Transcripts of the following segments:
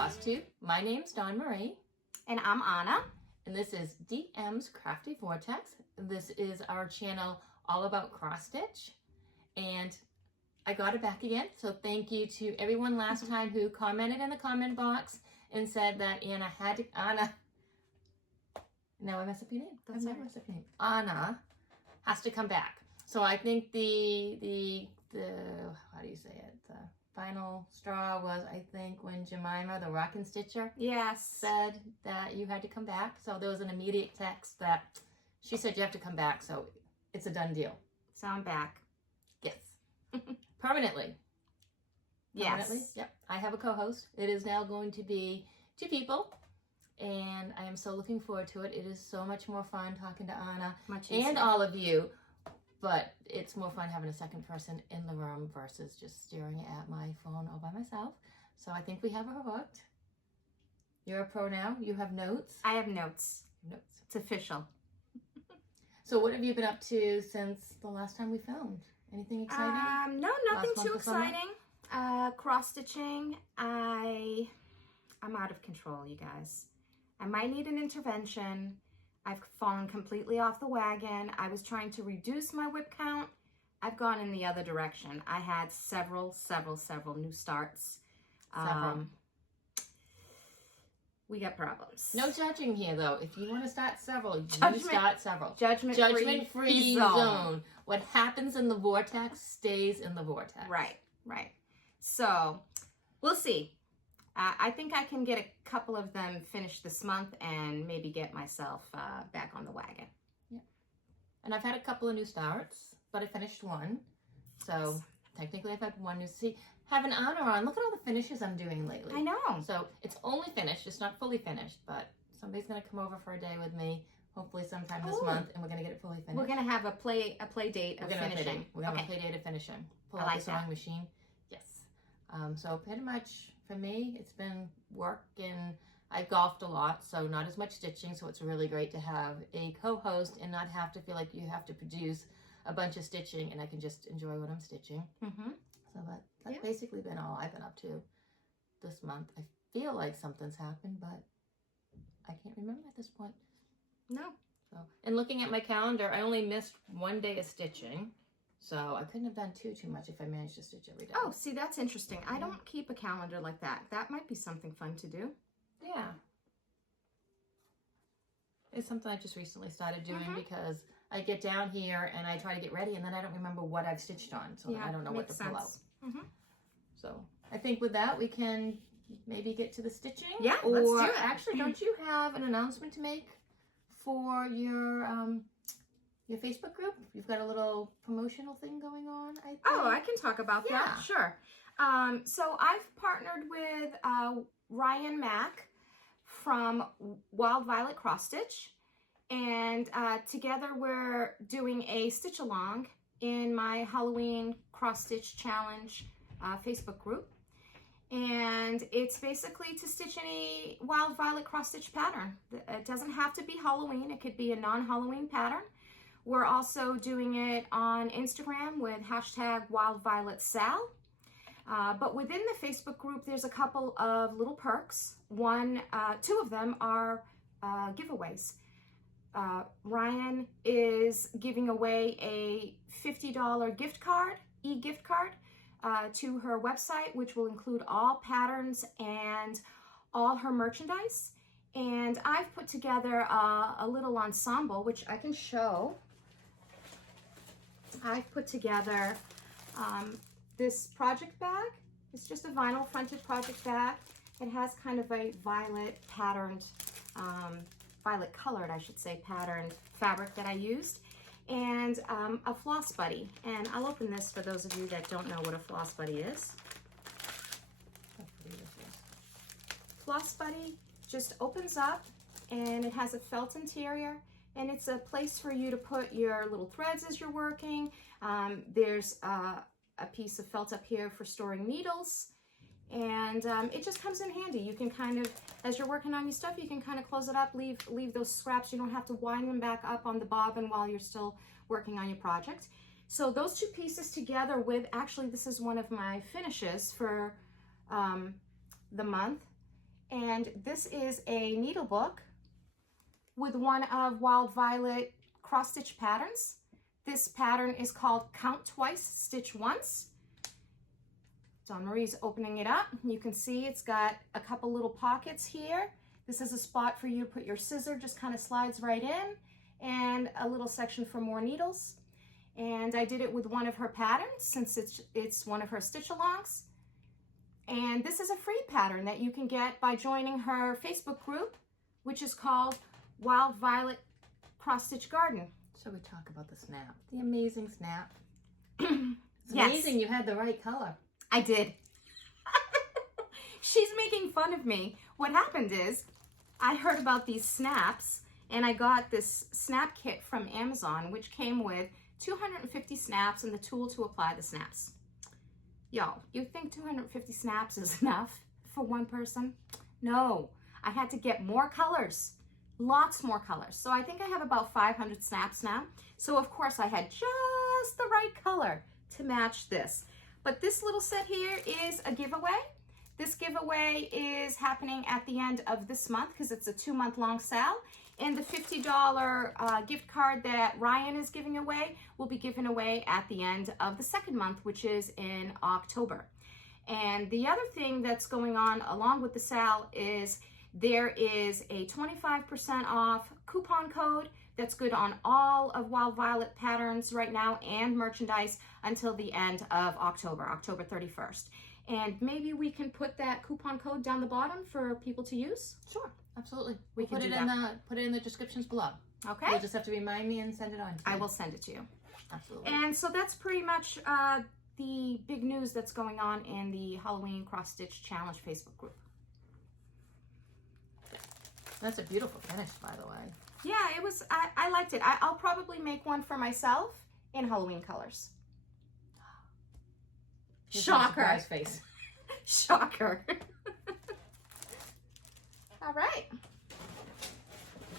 Flosstube. My name's Dawn Marie. And I'm Anna. And this is DM's Crafty Vortex. This is our channel all about cross stitch. And I got it back again. So thank you to everyone last time who commented in the comment box and said that Anna, now I mess up your name. That's I right. mess up your name. Anna has to come back. So I think the how do you say it? The final straw was, I think, when Jemima, the rockin' stitcher, Yes, said that you had to come back. So there was an immediate text that she said you have to come back. So it's a done deal. so I'm back. Yes. Permanently. Permanently. Yes. Yep. I have a co-host. It is now going to be 2 people. And I am so looking forward to it. It is so much more fun talking to Anna Much easier. and all of you. But it's more fun having a second person in the room versus just staring at my phone all by myself. So I think we have her hooked. You're a pro now. You have notes. I have notes. Notes. It's official. So what have you been up to since the last time we filmed? Anything exciting? No, nothing Last too month of summer? exciting. Cross stitching. I'm out of control, you guys. I might need an intervention. I've fallen completely off the wagon. I was trying to reduce my whip count. I've gone in the other direction. I had several new starts. Several. We got problems. No judging here, though. If you want to start several, you Judgment- start several. Judgment-free zone. What happens in the vortex stays in the vortex. Right. So we'll see. I think I can get a couple of them finished this month and maybe get myself back on the wagon. Yeah. And I've had a couple of new starts, but I finished one. So technically I've had one new. See, have an honor on. Look at all the finishes I'm doing lately. I know. So it's only finished. It's not fully finished, but somebody's going to come over for a day with me, hopefully sometime this Ooh. month, and we're going to get it fully finished. We're gonna have a play date of We're gonna finishing. We're gonna have a play date of finishing. Pull I out like the sewing that. machine. Yes. So pretty much for me, it's been work, and I golfed a lot, so not as much stitching. So it's really great to have a co-host and not have to feel like you have to produce a bunch of stitching, and I can just enjoy what I'm stitching. Mm-hmm. So that's basically been all I've been up to this month. I feel like something's happened, but I can't remember at this point. No. So, and looking at my calendar, I only missed 1 day of stitching. So I couldn't have done too much if I managed to stitch every day. Oh, see, that's interesting. I don't keep a calendar like that. That might be something fun to do. Yeah. It's something I just recently started doing because I get down here and I try to get ready and then I don't remember what I've stitched on. So I don't know what to pull out. Mm-hmm. So I think with that, we can maybe get to the stitching. Yeah, or let's do it. Actually, don't you have an announcement to make for your Facebook group? You've got a little promotional thing going on, I think. Oh, I can talk about Yeah. that. Sure. So I've partnered with Rayyan Mac from Wild Violet Cross Stitch, and together we're doing a stitch along in my Halloween Cross Stitch Challenge Facebook group. And it's basically to stitch any Wild Violet cross stitch pattern. It doesn't have to be Halloween. It could be a non-Halloween pattern. We're also doing it on Instagram with #WildVioletSal. But within the Facebook group, there's a couple of little perks. 2 of them are giveaways. Rayyan is giving away a $50 gift card, e-gift card, to her website, which will include all patterns and all her merchandise. And I've put together a little ensemble, which I can show. I've put together this project bag. It's just a vinyl fronted project bag. It has kind of a violet patterned, violet colored, I should say, patterned fabric that I used. And a floss buddy. And I'll open this for those of you that don't know what a floss buddy is. Floss buddy just opens up and it has a felt interior, and it's a place for you to put your little threads as you're working. There's a piece of felt up here for storing needles, and it just comes in handy. You can kind of, as you're working on your stuff, you can kind of close it up, leave those scraps. You don't have to wind them back up on the bobbin while you're still working on your project. So those 2 pieces together with, actually this is one of my finishes for the month, And this is a needle book with one of Wild Violet cross-stitch patterns. This pattern is called Count Twice, Stitch Once. Dawn Marie's opening it up. You can see it's got a couple little pockets here. This is a spot for you to put your scissor, just kind of slides right in, and a little section for more needles. And I did it with one of her patterns since it's one of her stitch-alongs. And this is a free pattern that you can get by joining her Facebook group, which is called Wild Violet Cross-Stitch Garden. So we talk about the snap, the amazing snap. It's Yes. amazing you had the right color. I did. She's making fun of me. What happened is I heard about these snaps and I got this snap kit from Amazon, which came with 250 snaps and the tool to apply the snaps. Y'all, you think 250 snaps is enough for one person? No, I had to get more colors, lots more colors. So I think I have about 500 snaps now. So of course I had just the right color to match this. But this little set here is a giveaway. This giveaway is happening at the end of this month because it's a 2-month-long sale. And the $50 gift card that Rayyan is giving away will be given away at the end of the 2nd month, which is in October. And the other thing that's going on along with the sale is there is a 25% off coupon code that's good on all of Wild Violet patterns right now and merchandise until the end of October, October 31st. And maybe we can put that coupon code down the bottom for people to use? Sure, absolutely. We can put do it in the descriptions below. Okay. You'll just have to remind me and send it on to I me. will send it to you. Absolutely. And so that's pretty much the big news that's going on in the Halloween Cross Stitch Challenge Facebook group. That's a beautiful finish, by the way. Yeah, it was, I liked it. I'll probably make one for myself in Halloween colors. Here's my Shocker. surprise face. Shocker. All right.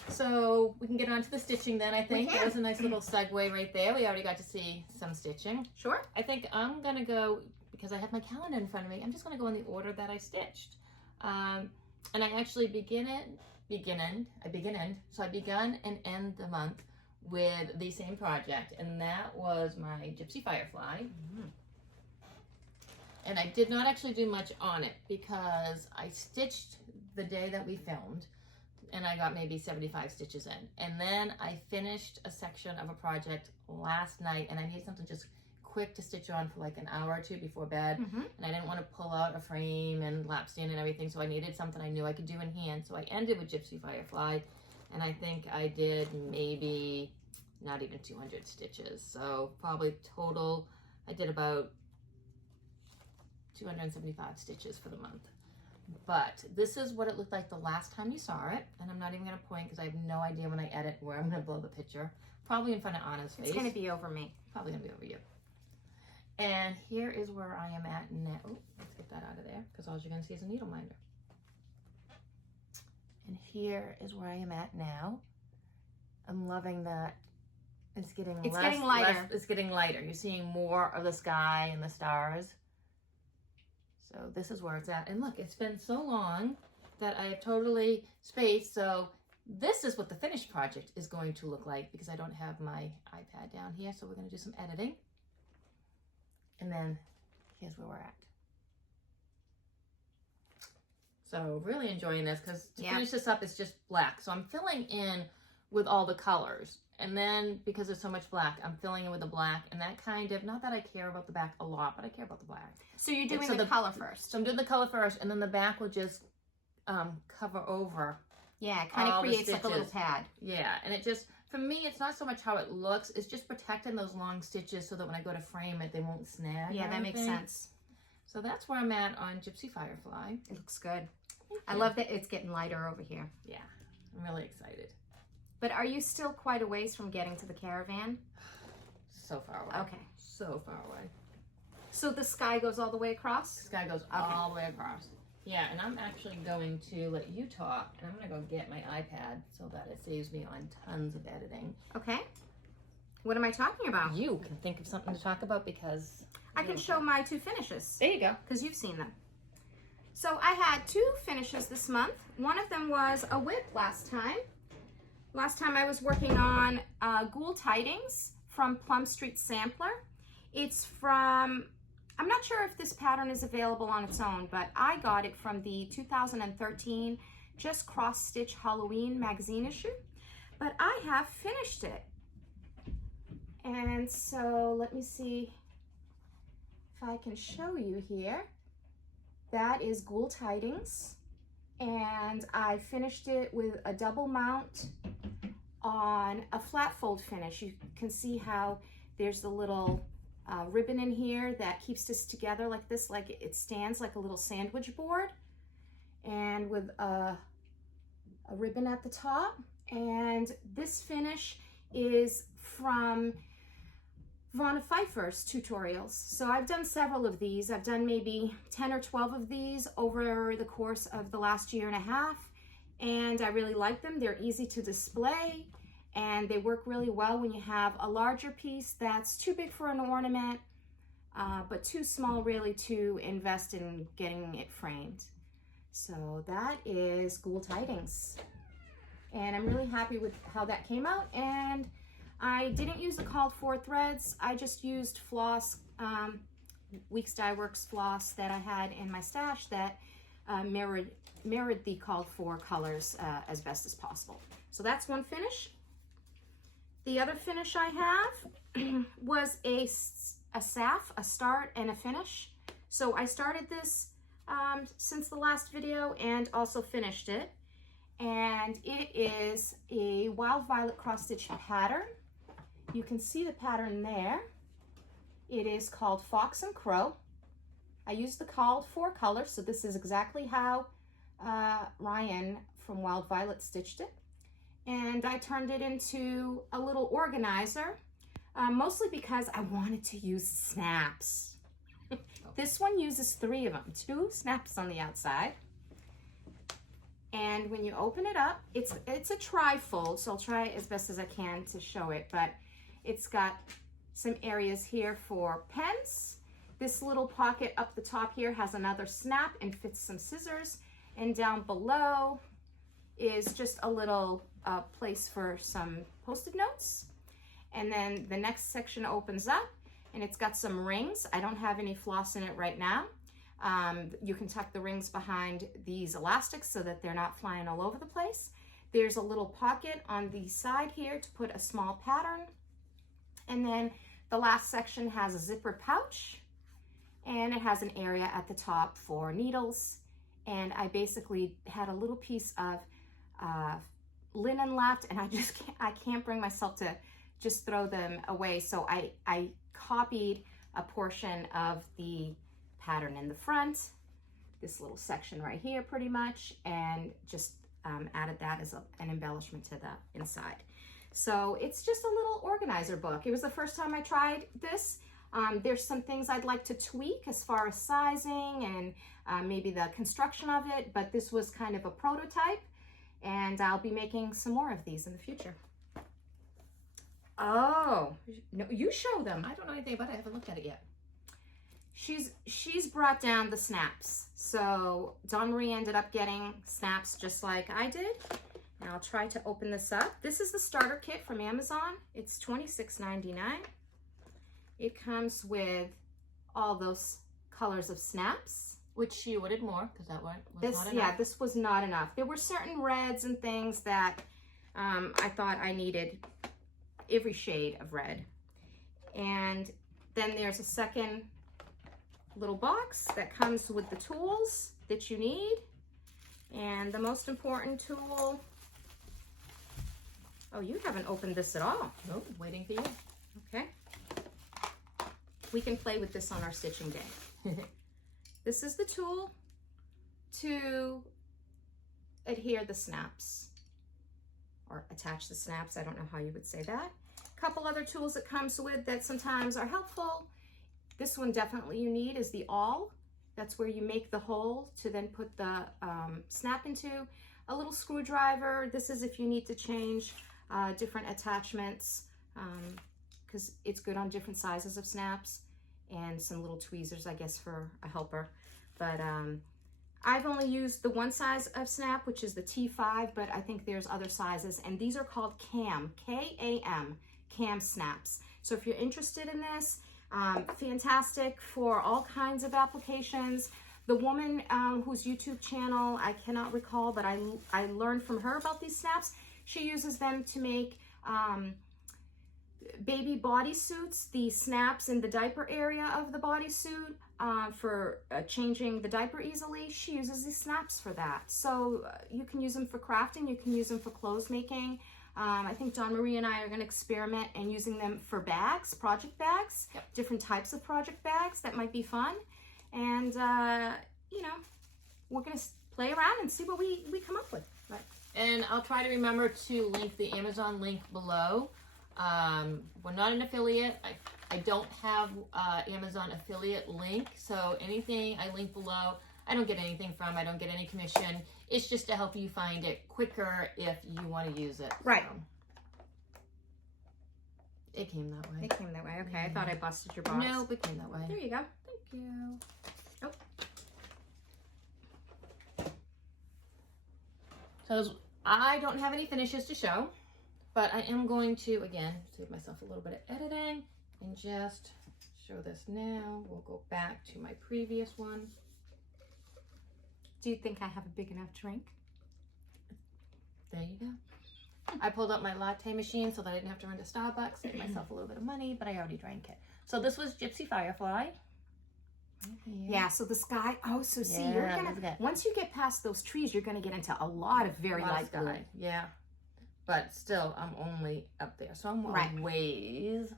So we can get on to the stitching then, I think. can. That was a nice little segue right there. We already got to see some stitching. Sure. I think I'm going to go, because I have my calendar in front of me, I'm just going to go in the order that I stitched. And I actually so I begun and end the month with the same project, and that was my Gypsy Firefly. Mm-hmm. And I did not actually do much on it because I stitched the day that we filmed, and I got maybe 75 stitches in. And then I finished a section of a project last night, and I needed something just quick to stitch on for like an hour or two before bed. Mm-hmm. And I didn't want to pull out a frame and lap stand and everything, so I needed something I knew I could do in hand. So I ended with Gypsy Firefly, and I think I did maybe not even 200 stitches. So probably total, I did about 275 stitches for the month. But this is what it looked like the last time you saw it, and I'm not even going to point because I have no idea when I edit where I'm going to blow the picture. Probably in front of Anna's face. It's going to be over me. Probably going to be over you. And here is where I am at now. Oh, let's get that out of there because all you're going to see is a needle minder. And here is where I am at now. I'm loving that it's getting lighter. It's getting lighter. You're seeing more of the sky and the stars. So this is where it's at. And look, it's been so long that I have totally spaced. So this is what the finished project is going to look like because I don't have my iPad down here. So we're going to do some editing. And then here's where we're at. So really enjoying this because to finish this up, it's just black. So I'm filling in with all the colors. And then because there's so much black, I'm filling in with the black. And that kind of, not that I care about the back a lot, but I care about the black. So you're doing the color first. So I'm doing the color first, and then the back will just cover over. Yeah, it kind of creates like a little pad. Yeah, and it just, for me, it's not so much how it looks. It's just protecting those long stitches so that when I go to frame it, they won't snag. Yeah, that makes sense. So that's where I'm at on Gypsy Firefly. It looks good. I love that it's getting lighter over here. Yeah, I'm really excited. But are you still quite a ways from getting to the caravan? So far away. Okay. So far away. So the sky goes all the way across? The sky goes all the way across. Yeah, and I'm actually going to let you talk, and I'm going to go get my iPad so that it saves me on tons of editing. Okay. What am I talking about? You can think of something to talk about because... I can show my two finishes. There you go. Because you've seen them. So I had 2 finishes this month. One of them was a whip last time. Last time I was working on Ghoul Tidings from Plum Street Sampler. It's from, I'm not sure if this pattern is available on its own, but I got it from the 2013 Just Cross Stitch Halloween magazine issue. But I have finished it. And so let me see if I can show you here. That is Ghoul Tidings. And I finished it with a double mount on a flat fold finish. You can see how there's the little ribbon in here that keeps this together like this, like it stands like a little sandwich board, and with a ribbon at the top. And this finish is from Vonna Pfeiffer's tutorials. So I've done several of these. I've done maybe 10 or 12 of these over the course of the last year and a half, and I really like them. They're easy to display, and they work really well when you have a larger piece that's too big for an ornament, but too small really to invest in getting it framed. So that is Ghoul Tidings, and I'm really happy with how that came out. And I didn't use the called for threads. I just used floss, Weeks Dye Works floss that I had in my stash that mirrored the called for colors as best as possible. So that's one finish. The other finish I have was a SAF, a start and a finish. So I started this since the last video and also finished it. And it is a Wild Violet cross stitch pattern. You can see the pattern there. It is called Fox and Crow. I used the called for color, so this is exactly how Rayyan from Wild Violet stitched it. And I turned it into a little organizer, mostly because I wanted to use snaps. This one uses 3 of them, 2 snaps on the outside. And when you open it up, it's a tri-fold, so I'll try as best as I can to show it, but it's got some areas here for pens. This little pocket up the top here has another snap and fits some scissors. And down below is just a little place for some Post-it notes. And then the next section opens up and it's got some rings. I don't have any floss in it right now. You can tuck the rings behind these elastics so that they're not flying all over the place. There's a little pocket on the side here to put a small pattern. And then the last section has a zipper pouch, and it has an area at the top for needles. And I basically had a little piece of linen left, and I can't bring myself to just throw them away. So I copied a portion of the pattern in the front, this little section right here pretty much, and just added that as an embellishment to the inside. So it's just a little organizer book. It was the first time I tried this. There's some things I'd like to tweak as far as sizing and maybe the construction of it, but this was kind of a prototype, and I'll be making some more of these in the future. Oh, no, you show them. I don't know anything about it. I haven't looked at it yet. She's brought down the snaps. So Dawn Marie ended up getting snaps just like I did. And I'll try to open this up. This is the starter kit from Amazon. It's $26.99. It comes with all those colors of snaps. Which you ordered more, because that was not enough. Yeah, this was not enough. There were certain reds and things that I thought I needed every shade of red. And then there's a second little box that comes with the tools that you need. And the most important tool, oh, you haven't opened this at all. Nope, waiting for you. Okay. We can play with this on our stitching day. This is the tool to adhere the snaps, or attach the snaps. I don't know how you would say that. A couple other tools it comes with that sometimes are helpful. This one definitely you need is the awl. That's where you make the hole to then put the snap into. A little screwdriver. This is if you need to change different attachments, because it's good on different sizes of snaps. And some little tweezers, I guess, for a helper. But I've only used the one size of snap, which is the T5, but I think there's other sizes, and these are called CAM, K-A-M, CAM snaps. So if you're interested in this, fantastic for all kinds of applications. The woman whose YouTube channel, I cannot recall, but I learned from her about these snaps. She uses them to make baby bodysuits, the snaps in the diaper area of the bodysuit for changing the diaper easily. She uses these snaps for that. So you can use them for crafting, you can use them for clothes making. I think Dawn Marie and I are going to experiment and using them for bags, project bags, different types of project bags that might be fun. And, you know, we're going to play around and see what we come up with. Right. And I'll try to remember to link the Amazon link below. We're not an affiliate. I don't have Amazon affiliate link, so anything I link below, I don't get anything from. I don't get any commission. It's just to help you find it quicker if you want to use it. Right. So. It came that way. It came that way. Okay, yeah. I thought I busted your box. No, it came that way. There you go. Thank you. Oh. So I don't have any finishes to show. But I am going to, again, save myself a little bit of editing and just show this now. We'll go back to my previous one. Do you think I have a big enough drink? There you go. I pulled up my latte machine so that I didn't have to run to Starbucks, save myself a little bit of money, but I already drank it. So this was Gypsy Firefly. Yeah, so the sky, oh, so see, you're gonna, once you get past those trees, you're gonna get into a lot of very light blue. Yeah. But still, I'm only up there. So I'm a ways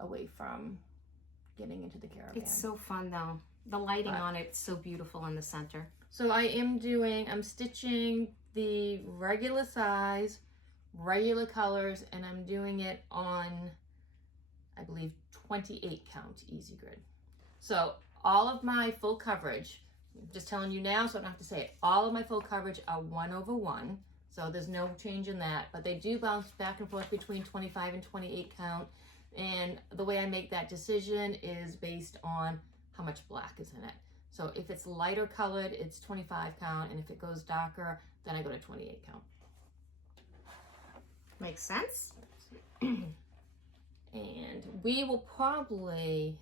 away from getting into the caravan. It's so fun, though. The lighting on it's so beautiful in the center. So I'm stitching the regular size, regular colors, and I'm doing it on, I believe, 28 count easy grid. So all of my full coverage, I'm just telling you now so I don't have to say it, all of my full coverage are 1/1. So there's no change in that, but they do bounce back and forth between 25 and 28 count. And the way I make that decision is based on how much black is in it. So if it's lighter colored, it's 25 count. And if it goes darker, then I go to 28 count. Makes sense. And we will probably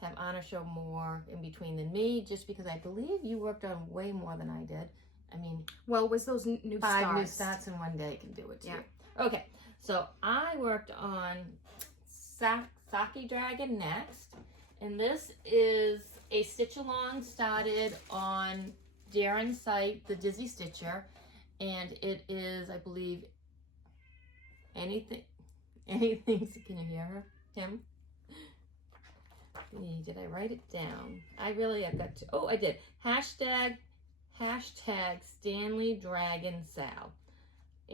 have Anna show more in between than me, just because I believe you worked on way more than I did. I mean, well, was those new 5 new starts in one day can do it too. Yeah. Okay, so I worked on Saki Dragon next, and this is a stitch along started on Darren's site, the Dizzy Stitcher, and it is, I believe, anything. Can you hear her? Him? Did I write it down? I got to. Oh, I did. Hashtag Stanley Dragon Sal,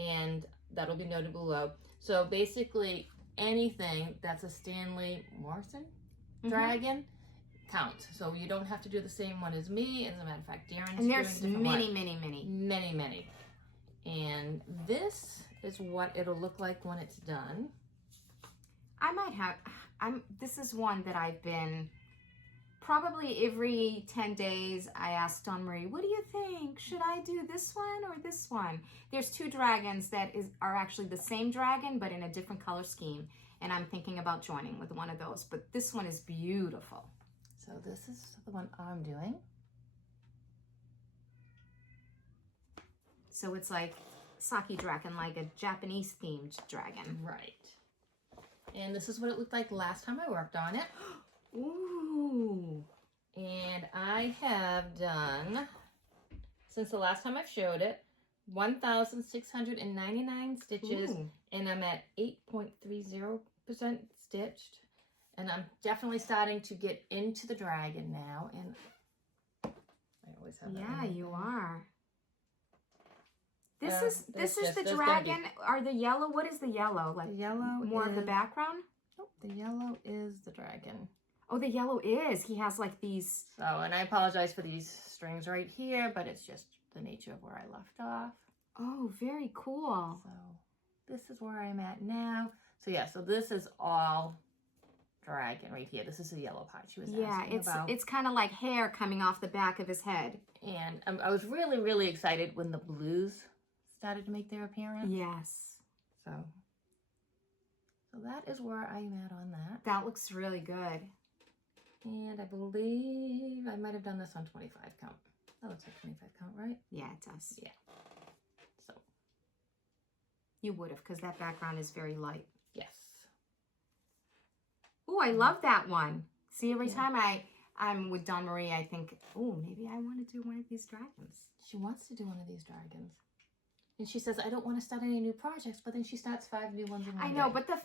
and that'll be noted below. So basically anything that's a Stanley Morrison dragon counts. So you don't have to do the same one as me. As a matter of fact, Darren's and there's doing many. And this is what it'll look like when it's done. I might have. This is one that I've been. Probably every 10 days, I ask Dawn Marie, what do you think? Should I do this one or this one? There's 2 dragons that are actually the same dragon, but in a different color scheme. And I'm thinking about joining with one of those. But this one is beautiful. So this is the one I'm doing. So it's like Saki Dragon, like a Japanese themed dragon. Right. And this is what it looked like last time I worked on it. Ooh. And I have done, since the last time I've showed it, 1,699 stitches. Ooh. And I'm at 8.30% stitched. And I'm definitely starting to get into the dragon now. And I always have that. Yeah, you are. This is the dragon. Are the yellow? What is the yellow? Like the yellow more of the background? Nope, the yellow is the dragon. Oh, the yellow is. He has like these. So, and I apologize for these strings right here, but it's just the nature of where I left off. Oh, very cool. So this is where I'm at now. So yeah, so this is all dragon right here. This is the yellow part she was Yeah, asking about. it's kind of like hair coming off the back of his head. And I was really, really excited when the blues started to make their appearance. Yes. So that is where I am at on that. That looks really good. And I believe I might have done this on 25 count. That looks like 25 count, right? Yeah, it does. Yeah. So. You would have, because that background is very light. Yes. Oh, I love that one. See, every time I'm with Dawn Marie, I think, oh, maybe I want to do one of these dragons. She wants to do one of these dragons. And she says, I don't want to start any new projects, but then she starts 5 new ones in one I know, day. but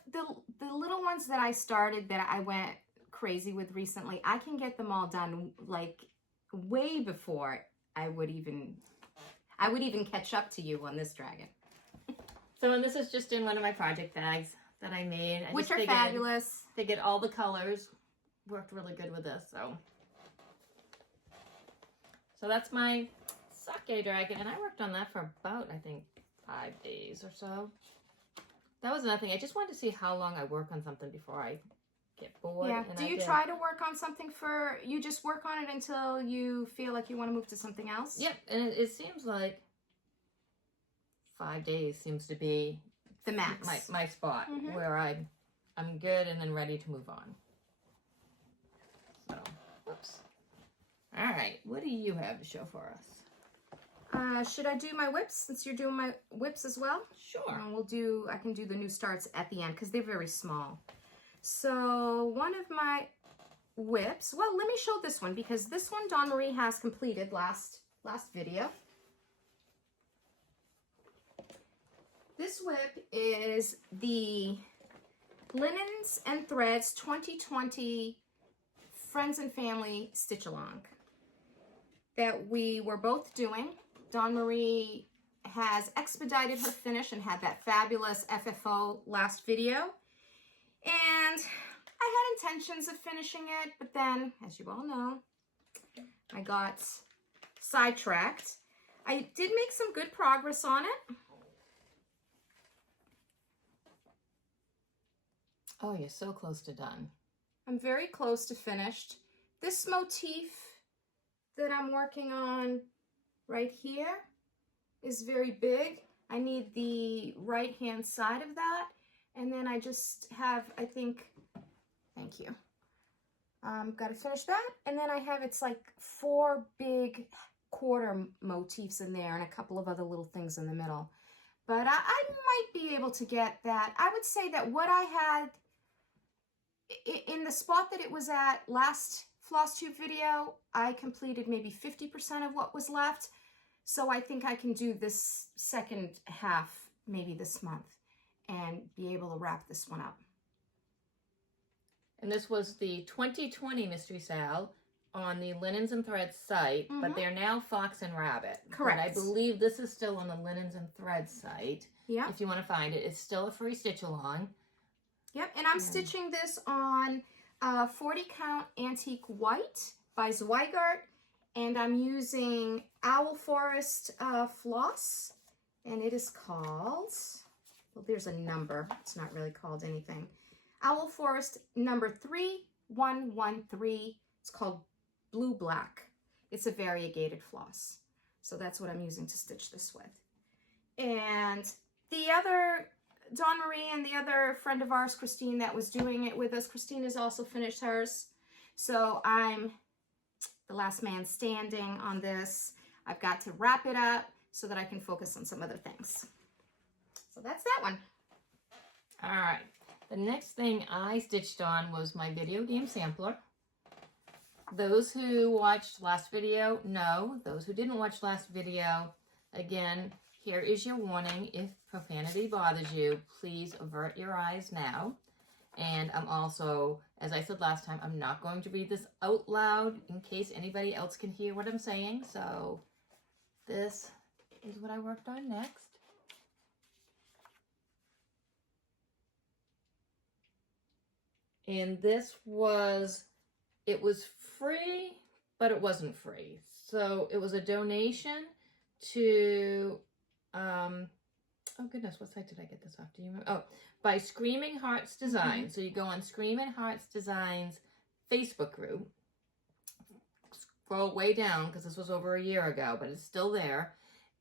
the little ones that I started that I went crazy with recently, I can get them all done like way before I would even catch up to you on this dragon. So, and this is just in one of my project bags that I made. Which are fabulous. They get all the colors. Worked really good with this, so that's my sake dragon, and I worked on that for about, I think, 5 days or so. That was nothing. I just wanted to see how long I work on something before I get bored. Yeah. And Do you try to work on something you just work on it until you feel like you want to move to something else? Yep, and it seems like 5 days seems to be the max. My spot where I'm good and then ready to move on. So, whoops. All right, what do you have to show for us? Should I do my whips since you're doing my whips as well? Sure. And I can do the new starts at the end because they're very small. So one of my whips, well, let me show this one because this one Dawn Marie has completed last video. This whip is the Linens and Threads 2020 Friends and Family Stitch Along that we were both doing. Dawn Marie has expedited her finish and had that fabulous FFO last video. And I had intentions of finishing it, but then, as you all know, I got sidetracked. I did make some good progress on it. Oh, you're so close to done. I'm very close to finished. This motif that I'm working on right here is very big. I need the right-hand side of that. And then I just have, I think, thank you. Got to finish that. And then I have, it's like 4 big quarter motifs in there and a couple of other little things in the middle. But I might be able to get that. I would say that what I had in the spot that it was at last Flosstube video, I completed maybe 50% of what was left. So I think I can do this second half maybe this month and be able to wrap this one up. And this was the 2020 Mystery Sale on the Linens and Threads site, but they're now Fox and Rabbit. Correct. But I believe this is still on the Linens and Threads site. Yeah. If you want to find it, it's still a free stitch along. Yep, and I'm stitching this on 40 count antique white by Zweigart, and I'm using Owl Forest floss, and it is called, well, there's a number, it's not really called anything. Owl Forest number 3113, it's called Blue Black. It's a variegated floss, so that's what I'm using to stitch this with. And the other Dawn Marie and the other friend of ours, Christine, that was doing it with us, Christine has also finished hers. So I'm the last man standing on this. I've got to wrap it up so that I can focus on some other things. So that's that one. All right. The next thing I stitched on was my video game sampler. Those who watched last video know. Those who didn't watch last video, again, here is your warning. If profanity bothers you, please avert your eyes now. And I'm also, as I said last time, I'm not going to read this out loud in case anybody else can hear what I'm saying. So this is what I worked on next. And this was, it was free, but it wasn't free. So it was a donation to Oh goodness, what site did I get this off? Do you remember? Oh, by Screaming Hearts Design. So you go on Screaming Hearts Design's Facebook group. Scroll way down because this was over a year ago, but it's still there.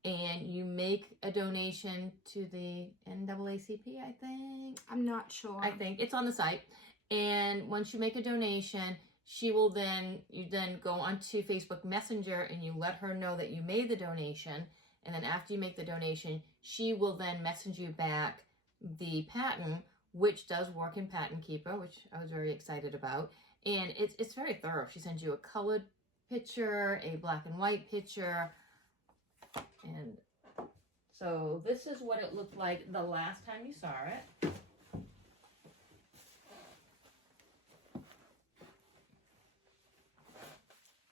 And you make a donation to the NAACP, I think. I'm not sure. I think it's on the site. And once you make a donation, you then go onto Facebook Messenger and you let her know that you made the donation. And then after you make the donation, she will then message you back the pattern, which does work in Pattern Keeper, which I was very excited about. And it's very thorough. She sends you a colored picture, a black and white picture. And so this is what it looked like the last time you saw it.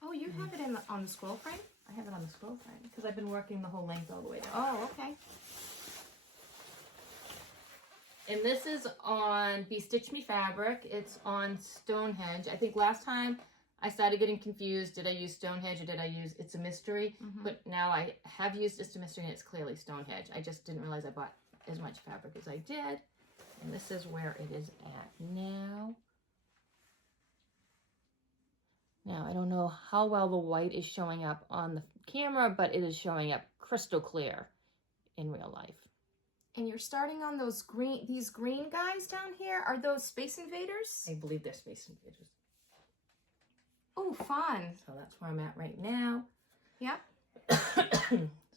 Oh, you have it on the scroll frame? I have it on the scroll frame because I've been working the whole length all the way down. Oh, okay. And this is on Be Stitch Me fabric. It's on Stonehenge. I think last time I started getting confused. Did I use Stonehenge or did I use It's a Mystery? But now I have used It's a Mystery and it's clearly Stonehenge. I just didn't realize I bought as much fabric as I did. And this is where it is at now. Now, I don't know how well the white is showing up on the camera, but it is showing up crystal clear in real life. And you're starting on these green guys down here. Are those Space Invaders? I believe they're Space Invaders. Oh, fun. So that's where I'm at right now. Yep.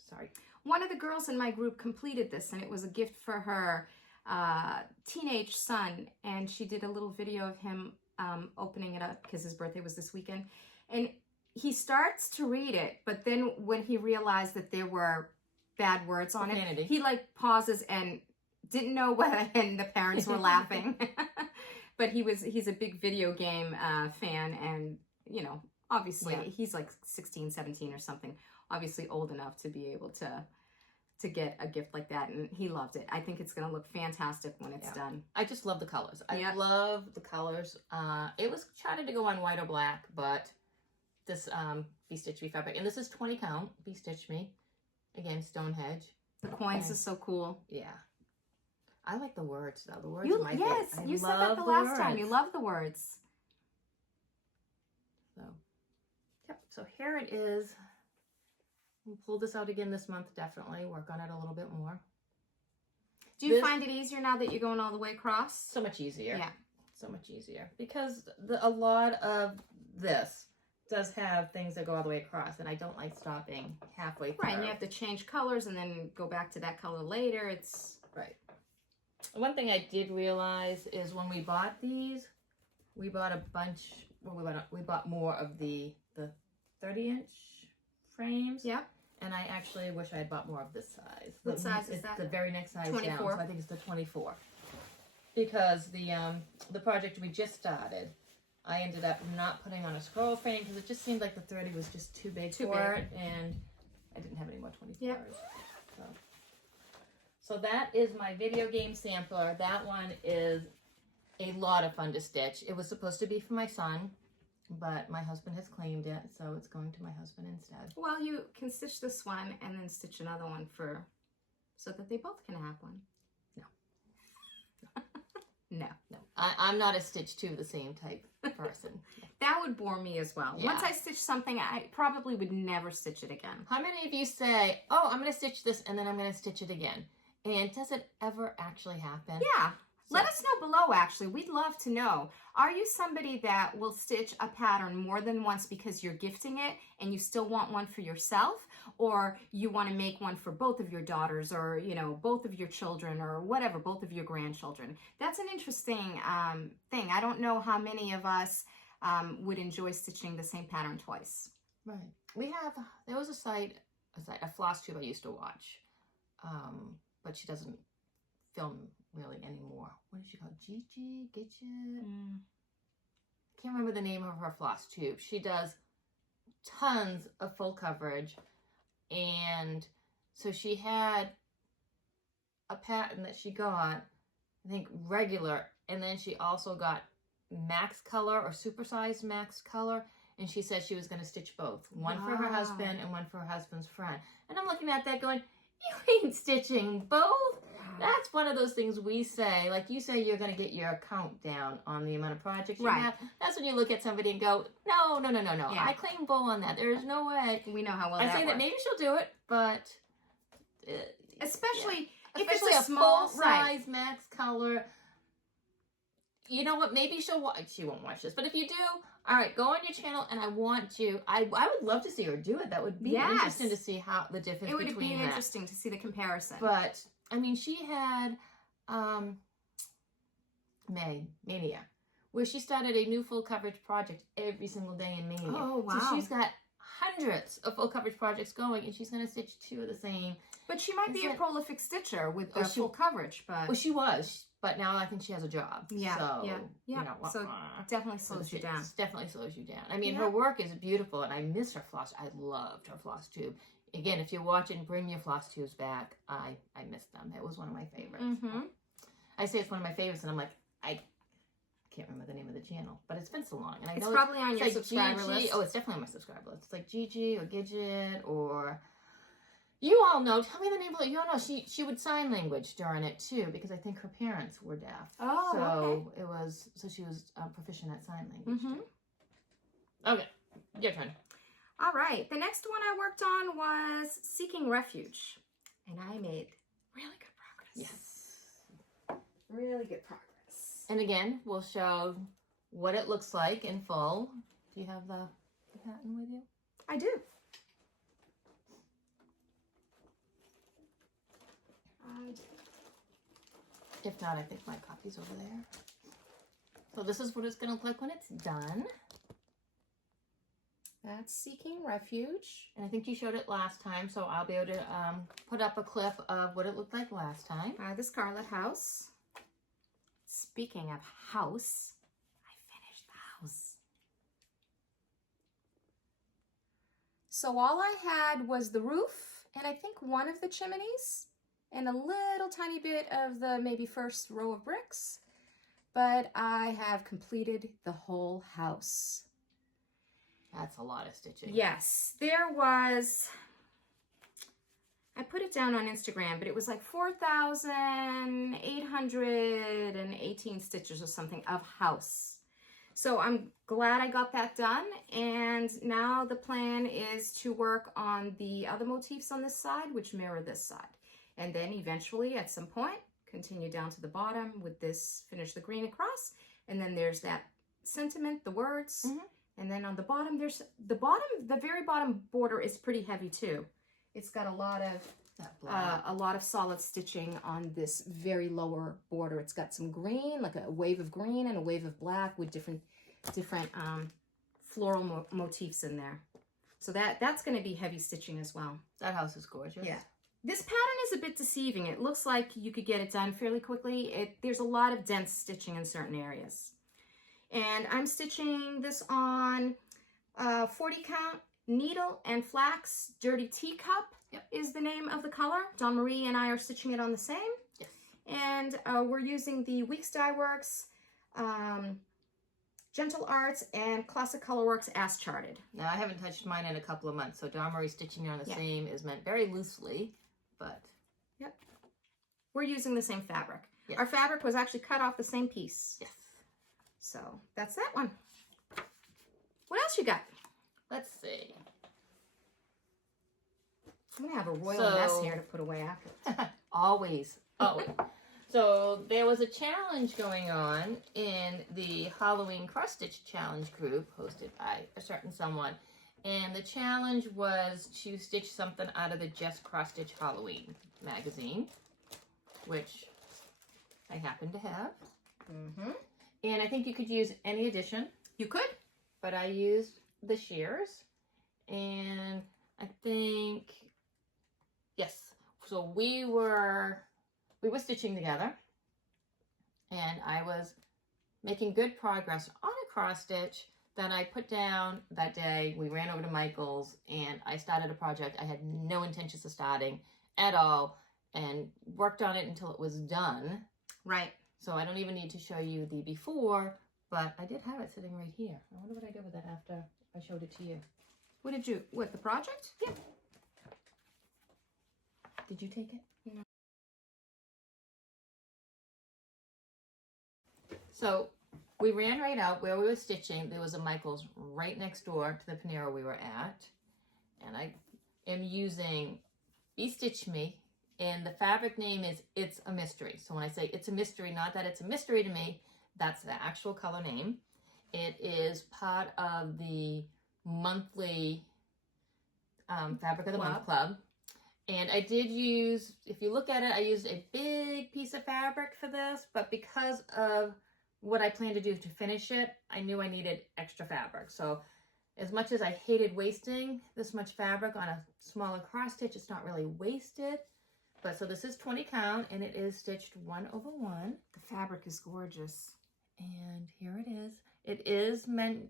Sorry. One of the girls in my group completed this, and it was a gift for her teenage son. And she did a little video of him opening it up because his birthday was this weekend. And he starts to read it, but then when he realized that there were bad words on it, he like pauses and didn't know what, and the parents were laughing. But he's a big video game fan, and you know, obviously he's like 16, 17 or something, obviously old enough to be able to get a gift like that, and he loved it. I think it's going to look fantastic when it's done. I just love the colors. I love the colors. It was trying to go on white or black, but this Be Stitch Me fabric, and this is 20 count Be Stitch Me. Again, Stonehenge. The coins is so cool. Yeah. I like the words though. The words are my favorite. Yes, you said that the last time. You love the words. So, yep. So here it is. We'll pull this out again this month, definitely. Work on it a little bit more. Do you find it easier now that you're going all the way across? So much easier. Yeah. So much easier. Because a lot of this does have things that go all the way across, and I don't like stopping halfway through. Right, and you have to change colors and then go back to that color later. It's... Right. One thing I did realize is when we bought these, we bought a bunch, well, we bought more of the 30-inch frames. Yeah. And I actually wish I had bought more of this size. What size is that? The very next size 24? down. So I think it's the 24. Because the project we just started, I ended up not putting on a scroll frame because it just seemed like the 30 was just too big for it, and I didn't have any more 24s. Yep. So that is my video game sampler. That one is a lot of fun to stitch. It was supposed to be for my son, but my husband has claimed it, so it's going to my husband instead. Well, you can stitch this one and then stitch another one so that they both can have one. No. No. I'm not a Stitch 2 the same type person. That would bore me as well. Yeah. Once I stitch something, I probably would never stitch it again. How many of you say, oh, I'm going to stitch this and then I'm going to stitch it again? And does it ever actually happen? Yeah. Let us know below, actually. We'd love to know. Are you somebody that will stitch a pattern more than once because you're gifting it and you still want one for yourself? Or you want to make one for both of your daughters or, you know, both of your children or whatever, both of your grandchildren? That's an interesting thing. I don't know how many of us would enjoy stitching the same pattern twice. Right. There was a Flosstube I used to watch, but she doesn't film really anymore. What is she called? Gigi? Gidget? Can't remember the name of her Flosstube. She does tons of full coverage, and so she had a pattern that she got, I think regular, and then she also got max color or supersized max color, and she said she was going to stitch both, one for her husband and one for her husband's friend. And I'm looking at that going, You ain't stitching both. That's one of those things we say, like you say you're going to get your countdown on the amount of projects you have. That's when you look at somebody and go, no. Yeah. I claim bull on that. There's no way. We know how well I that say works. that maybe she'll do it, but... especially if especially it's a small size max color. You know what? Maybe she'll watch. She won't watch this, but if you do, all right, go on your channel, and I want you. I would love to see her do it. That would be interesting to see how the difference. It would between be interesting to see the comparison. But I mean, she had Mania, where she started a new full coverage project every single day in Mania. Oh wow! So she's got hundreds of full coverage projects going, and she's going to stitch 2 of the same. But she might be a prolific stitcher with the full coverage. But well, she was, but now I think she has a job. Yeah, so, yeah. You know, so it definitely slows you down. Definitely slows you down. I mean, her work is beautiful, and I miss her floss. I loved her Flosstube. Again, if you're watching, bring your Flosstubes back. I miss them. It was one of my favorites. I say it's one of my favorites, and I'm like, I can't remember the name of the channel, but it's been so long. And I know it's probably on your like subscriber Gigi. list. Oh, it's definitely on my subscriber list. It's like Gigi or Gidget or... You all know. Tell me the name of it. You all know. She would sign language during it too, because I think her parents were deaf. Oh, so okay. it was. So she was proficient at sign language. Too. Okay, your turn. All right. The next one I worked on was Seeking Refuge, and I made really good progress. Yes, really good progress. And again, we'll show what it looks like in full. Do you have the pattern with you? I do. If not, I think my copy's over there. So this is what it's going to look like when it's done. That's Seeking Refuge. And I think you showed it last time, so I'll be able to put up a clip of what it looked like last time. The Scarlet house. Speaking of house, I finished the house. So all I had was the roof and I think one of the chimneys and a little tiny bit of the maybe first row of bricks. But I have completed the whole house. That's a lot of stitching. Yes, there was, I put it down on Instagram, but it was like 4,818 stitches or something of house. So I'm glad I got that done. And now the plan is to work on the other motifs on this side, which mirror this side. And then eventually at some point, continue down to the bottom with this, finish the green across. And then there's that sentiment, the words. And then on the bottom, there's the very bottom border is pretty heavy too. It's got a lot of solid stitching on this very lower border. It's got some green, like a wave of green and a wave of black with different floral motifs in there. So that's going to be heavy stitching as well. That house is gorgeous. Yeah. This pattern is a bit deceiving. It looks like you could get it done fairly quickly. There's a lot of dense stitching in certain areas. And I'm stitching this on 40 count needle and flax dirty teacup is the name of the color. Dawn Marie and I are stitching it on the same. Yes. And we're using the Weeks Dye Works, Gentle Arts, and Classic Colorworks as charted. Now I haven't touched mine in a couple of months, so Dawn Marie stitching on the same is meant very loosely, but we're using the same fabric. Yes. Our fabric was actually cut off the same piece. Yes. So that's that one. What else you got? Let's see. I'm gonna have a royal mess here to put away after. Always. So there was a challenge going on in the Halloween cross stitch challenge group hosted by a certain someone, and the challenge was to stitch something out of the Just Cross Stitch Halloween magazine, which I happen to have. And I think you could use any edition. You could. But I used the shears. And I think, yes. So we were stitching together. And I was making good progress on a cross stitch that I put down that day. We ran over to Michael's and I started a project I had no intentions of starting at all. And worked on it until it was done. Right. So I don't even need to show you the before, but I did have it sitting right here. I wonder what I did with it after I showed it to you. What, the project? Yeah. Did you take it? No. So we ran right out where we were stitching. There was a Michael's right next door to the Panera we were at. And I am using Be Stitch Me. And the fabric name is It's a Mystery. So when I say it's a mystery, not that it's a mystery to me, that's the actual color name. It is part of the monthly Fabric of the Month Club. And I did use, if you look at it, I used a big piece of fabric for this, but because of what I planned to do to finish it, I knew I needed extra fabric. So as much as I hated wasting this much fabric on a smaller cross stitch, it's not really wasted. But so this is 20 count and it is stitched 1/1. The fabric is gorgeous. And here it is. It is meant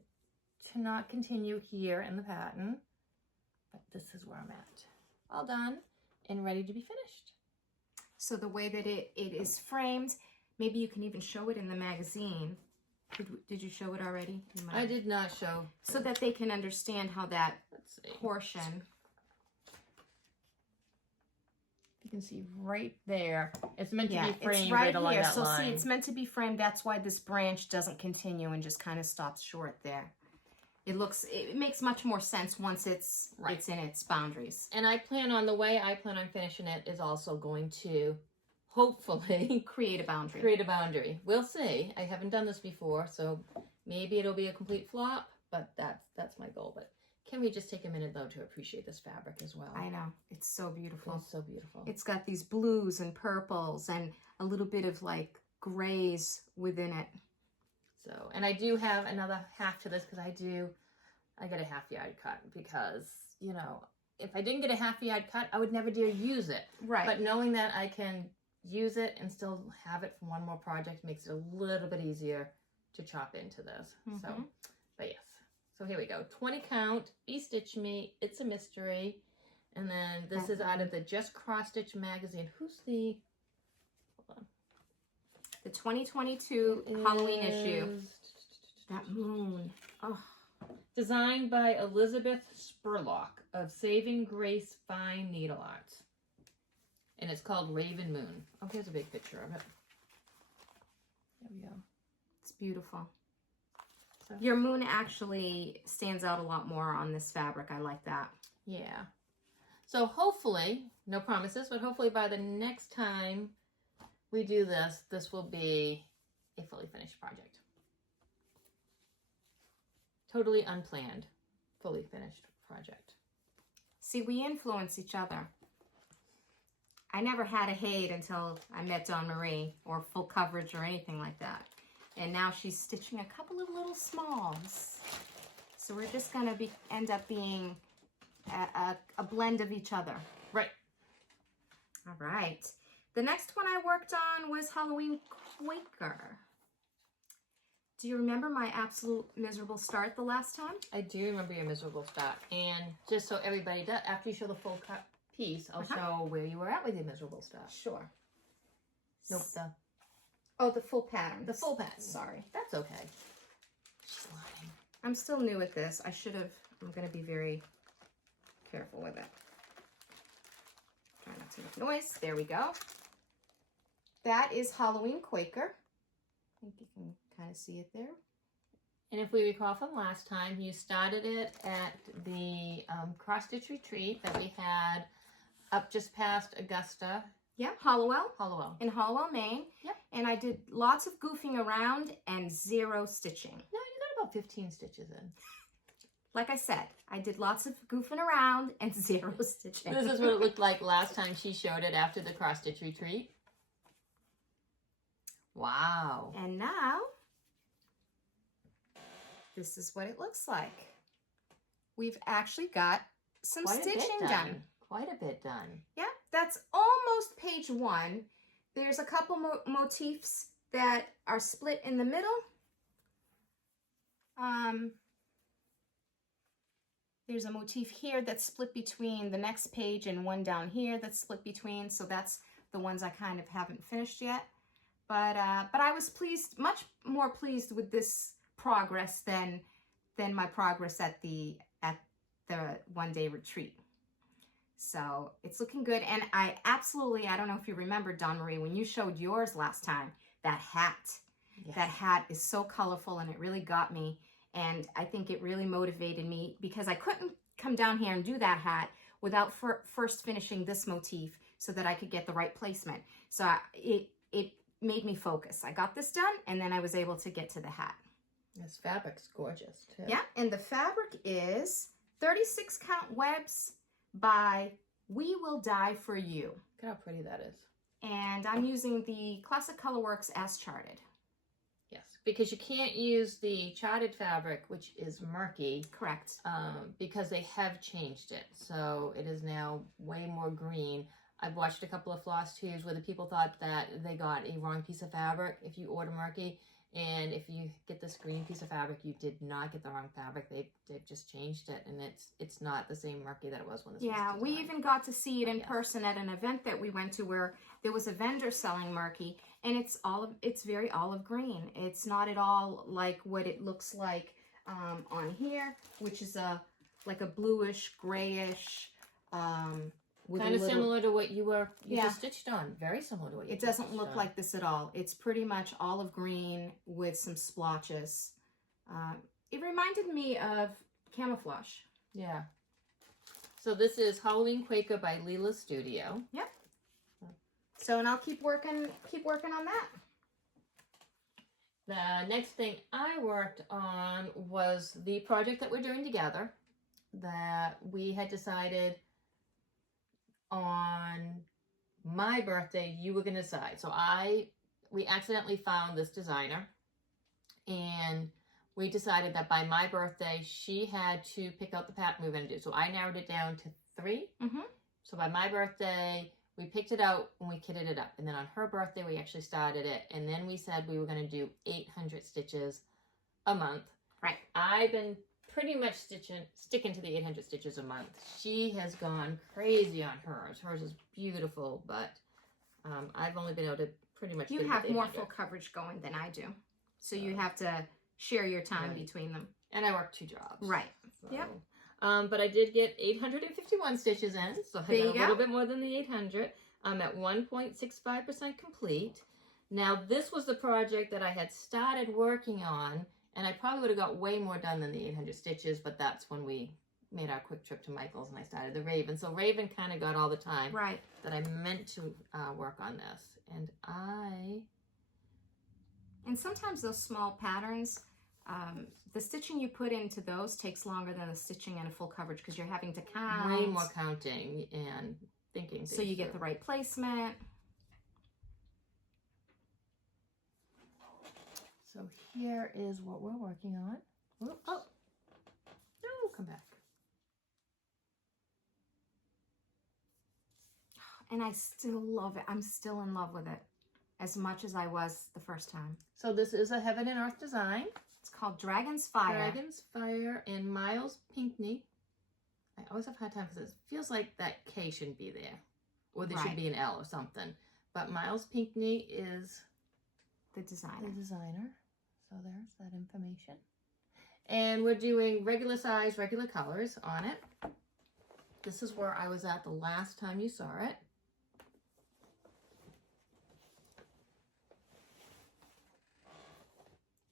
to not continue here in the pattern, but this is where I'm at. All done and ready to be finished. So the way that it is framed, maybe you can even show it in the magazine. Did you show it already? I did not show. So that they can understand how that Let's see. portion. You can see right there. It's meant to be It's framed right right along here. that So line. see, it's meant to be framed. That's why this branch doesn't continue and just kind of stops short there. It makes much more sense once it's in its boundaries. And I plan on, the way I plan on finishing it is also going to hopefully create a boundary. We'll see. I haven't done this before, so maybe it'll be a complete flop, but that's my goal. But can we just take a minute though to appreciate this fabric as well? I know. It's so beautiful. It's so beautiful. It's got these blues and purples and a little bit of like grays within it. So, and I do have another half to this because I get a half yard cut because, you know, if I didn't get a half yard cut, I would never dare use it. Right. But knowing that I can use it and still have it for one more project makes it a little bit easier to chop into this. So, but yes. So here we go. 20 count, Be Stitch Me, It's a Mystery. And then this is out of the Just Cross Stitch magazine. Who's the, hold on. The 2022 Halloween issue. That moon. Oh. Designed by Elizabeth Spurlock of Saving Grace Fine Needle Arts. And it's called Raven Moon. Oh, here's a big picture of it. There we go. It's beautiful. So, your moon actually stands out a lot more on this fabric. I like that. Yeah. So hopefully, no promises, but hopefully by the next time we do this, this will be a fully finished project. Totally unplanned, fully finished project. See, we influence each other. I never had a HAED until I met Dawn Marie or full coverage or anything like that. And now she's stitching a couple of little smalls. So we're just going to end up being a blend of each other. Right. All right. The next one I worked on was Halloween Quaker. Do you remember my absolute miserable start the last time? I do remember your miserable start. And just so everybody does, after you show the full cut piece, I'll show where you were at with your miserable start. Sure. Nope, the full pattern. the full pattern. Sorry. That's okay. She's lying. I'm still new at this. I'm going to be very careful with it. Try not to make noise. There we go. That is Halloween Quaker. I think you can kind of see it there. And if we recall from last time, you started it at the cross-stitch retreat that we had up just past Augusta. Yeah, Hollowell. Hollowell. In Hollowell, Maine. Yep. And I did lots of goofing around and 0 stitching. No, you got about 15 stitches in. Like I said, I did lots of goofing around and 0 stitching. This is what it looked like last time she showed it after the cross-stitch retreat. Wow. And now, this is what it looks like. We've actually got some Quite stitching done. Quite a bit done. Yeah, that's almost page 1. There's a couple motifs that are split in the middle. There's a motif here that's split between the next page and one down here that's split between. So that's the ones I kind of haven't finished yet. But I was pleased, much more pleased with this progress than my progress at the one-day retreat. So it's looking good. And I don't know if you remember, Dawn Marie, when you showed yours last time, that hat. Yes. That hat is so colorful and it really got me. And I think it really motivated me because I couldn't come down here and do that hat without first finishing this motif so that I could get the right placement. So it made me focus. I got this done and then I was able to get to the hat. This fabric's gorgeous too. Yeah, and the fabric is 36 count webs by We Will Die For You. Look how pretty that is. And I'm using the Classic Colorworks as charted. Yes, because you can't use the charted fabric, which is murky. Correct. Because they have changed it. So it is now way more green. I've watched a couple of Flosstubes where the people thought that they got a wrong piece of fabric if you order murky. And if you get this green piece of fabric, you did not get the wrong fabric. They've just changed it, and it's not the same murky that it was when this was designed. We even got to see it in person at an event that we went to where there was a vendor selling murky, and it's very olive green. It's not at all like what it looks like on here, which is like a bluish, grayish. Kind of similar to what you just stitched on. Very similar to what you It doesn't look like this at all. It's pretty much olive green with some splotches. It reminded me of camouflage. Yeah. So this is Halloween Quaker by Lila Studio. Yep. So, and I'll keep working on that. The next thing I worked on was the project that we're doing together that we had decided on my birthday you were going to decide. So we accidentally found this designer and we decided that by my birthday she had to pick out the pattern we were going to do. So I narrowed it down to 3. Mm-hmm. So by my birthday we picked it out and we kitted it up, and then on her birthday we actually started it, and then we said we were going to do 800 stitches a month. Right. I've been pretty much sticking to the 800 stitches a month. She has gone crazy on hers. Hers is beautiful, but I've only been able to pretty much. You have more full coverage going than I do, so you have to share your time between them. And I work 2 jobs. Right. So. Yep. But I did get 851 stitches in, so I got a little bit more than the 800. I'm at 1.65% complete. Now, this was the project that I had started working on, and I probably would have got way more done than the 800 stitches, but that's when we made our quick trip to Michael's and I started the Raven. So Raven kind of got all the time that I meant to work on this. And sometimes those small patterns, the stitching you put into those takes longer than the stitching in a full coverage because you're having to count. Way more counting and thinking. So you get the right placement. So here is what we're working on. Whoops. Oh, no, come back. And I still love it. I'm still in love with it as much as I was the first time. So this is a Heaven and Earth design. It's called Dragon's Fire. Dragon's Fire and Myles Pinkney. I always have a hard time because it feels like that K shouldn't be there. Or there should be an L or something. But Myles Pinkney is the designer. So there's that information. And we're doing regular size, regular colors on it. This is where I was at the last time you saw it.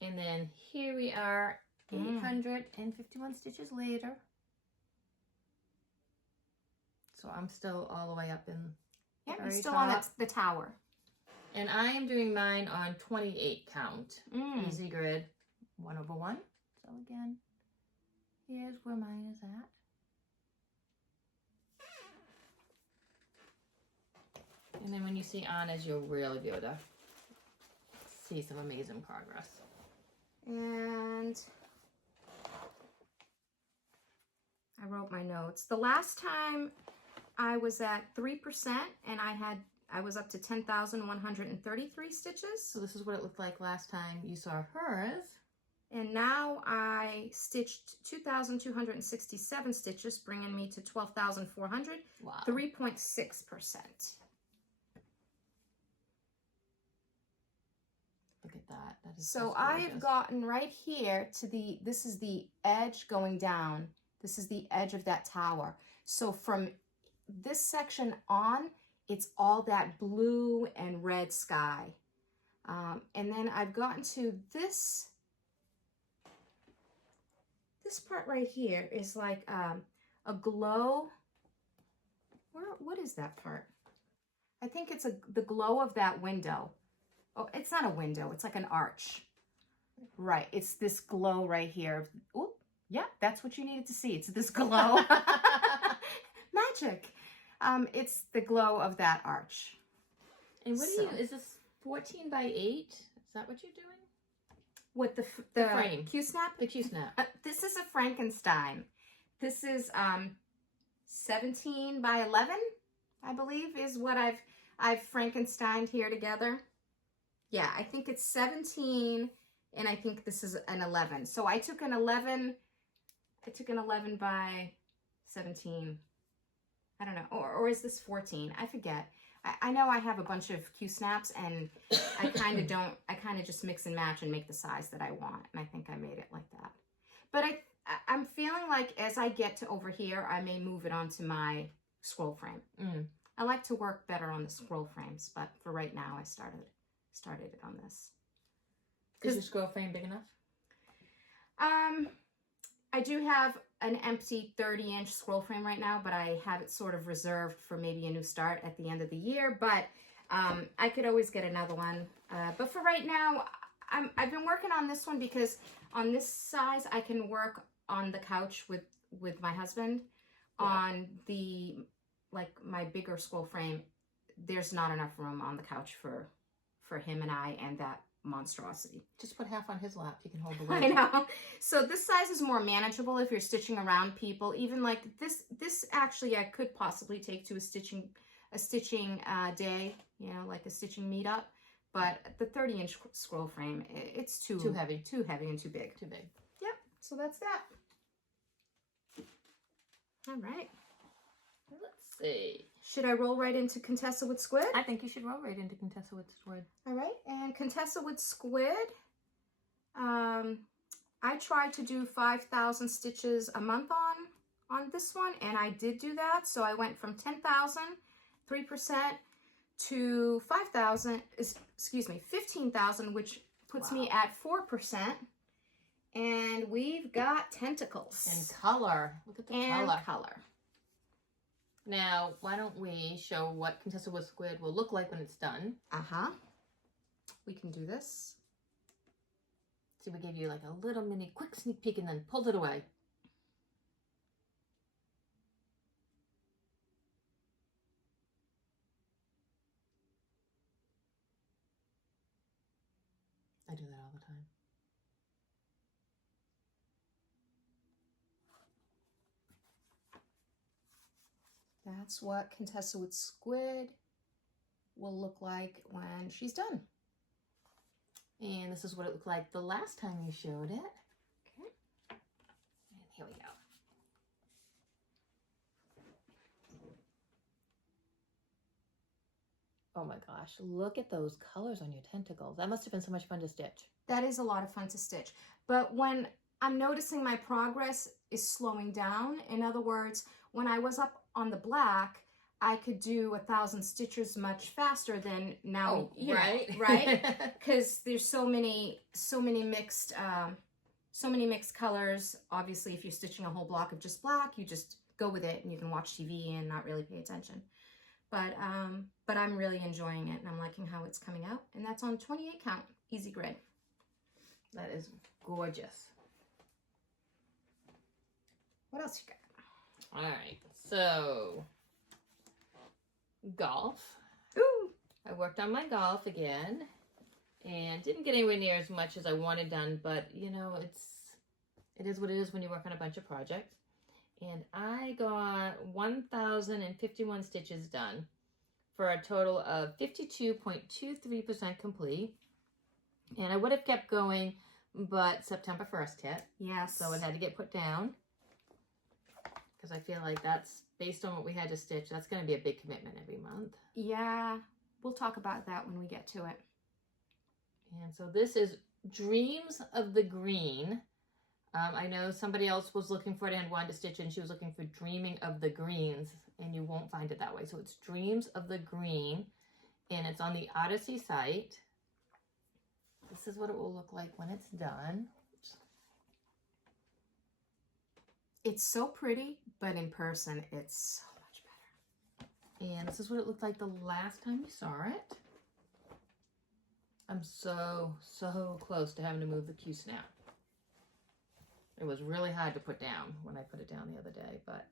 And then here we are, 851 stitches later. So I'm still all the way up in Yep, you're still on the tower. And I am doing mine on 28 count. Easy grid, 1/1. So again, here's where mine is at. And then when you see Anna's, you'll really be able to see some amazing progress. And I wrote my notes. The last time I was at 3% and I was up to 10,133 stitches. So this is what it looked like last time you saw hers. And now I stitched 2,267 stitches, bringing me to 12,400. Wow. 3.6%. Look at that. That is so I've gotten right here to this is the edge going down. This is the edge of that tower. So from this section on, it's all that blue and red sky. And then I've gotten to this part right here is like a glow. What is that part? I think it's the glow of that window. Oh, it's not a window. It's like an arch. Right. It's this glow right here. Oh, yeah, that's what you needed to see. It's this glow. Magic. It's the glow of that arch. And what is this 14 by 8? Is that what you're doing? What the frame? Q-snap? The Q-snap. This is a Frankenstein. This is 17 by 11, I believe, is what I've Frankensteined here together. Yeah, I think it's 17, and I think this is an 11. So I took an 11 by 17. I don't know, or is this 14? I forget. I know I have a bunch of Q-snaps, and I kind of just mix and match and make the size that I want, and I think I made it like that. But I'm feeling like as I get to over here, I may move it onto my scroll frame. I like to work better on the scroll frames, but for right now, I started it on this. Is your scroll frame big enough? I do have an empty 30-inch scroll frame right now, but I have it sort of reserved for maybe a new start at the end of the year. But I could always get another one. But for right now, I've been working on this one because on this size, I can work on the couch with my husband. Yeah. On the, like, my bigger scroll frame, there's not enough room on the couch for him and I and that monstrosity. Just put half on his lap. You can hold the weight. I know. So this size is more manageable if you're stitching around people. Even like this actually I could possibly take to a stitching day, you know, like a stitching meetup. But the 30-inch scroll frame, it's too heavy and too big. Yep. So that's that. All right. Let's see. Should I roll right into Contessa with Squid? I think you should roll right into Contessa with Squid. All right, and Contessa with Squid. I tried to do 5,000 stitches a month on this one, and I did do that. So I went from 10,000, 3%, to 5,000, excuse me, 15,000, which puts me at 4%. And we've got tentacles. And color. Look at the color. Now, why don't we show what Contessa with Squid will look like when it's done? We can do this. See, we gave you like a little mini quick sneak peek and then pulled it away. I do that all the time. That's what Contessa with Squid will look like when she's done. And this is what it looked like the last time you showed it. Okay. And here we go. Oh my gosh, look at those colors on your tentacles. That must have been so much fun to stitch. That is a lot of fun to stitch. But when I'm noticing my progress is slowing down, in other words, when I was up on the black, I could do 1,000 stitches much faster than now. Oh, right, right? Because there's so many mixed colors. Obviously, if you're stitching a whole block of just black, you just go with it and you can watch TV and not really pay attention. But I'm really enjoying it and I'm liking how it's coming out. And that's on 28 count, easy grid. That is gorgeous. What else you got? All right, so golf. Ooh! I worked on my golf again and didn't get anywhere near as much as I wanted done, but you know, it is what it is when you work on a bunch of projects. And I got 1,051 stitches done for a total of 52.23% complete. And I would have kept going, but September 1st hit. Yes. So it had to get put down. Because I feel like that's, based on what we had to stitch, that's going to be a big commitment every month. Yeah, we'll talk about that when we get to it. And so this is Dreams of the Green. I know somebody else was looking for it and wanted to stitch, and she was looking for Dreaming of the Greens. and you won't find it that way. So it's Dreams of the Green, and it's on the Artecy site. This is what it will look like when it's done. It's so pretty, but in person, it's so much better. And this is what it looked like the last time you saw it. I'm so close to having to move the Q-snap. It was really hard to put down when I put it down the other day, but...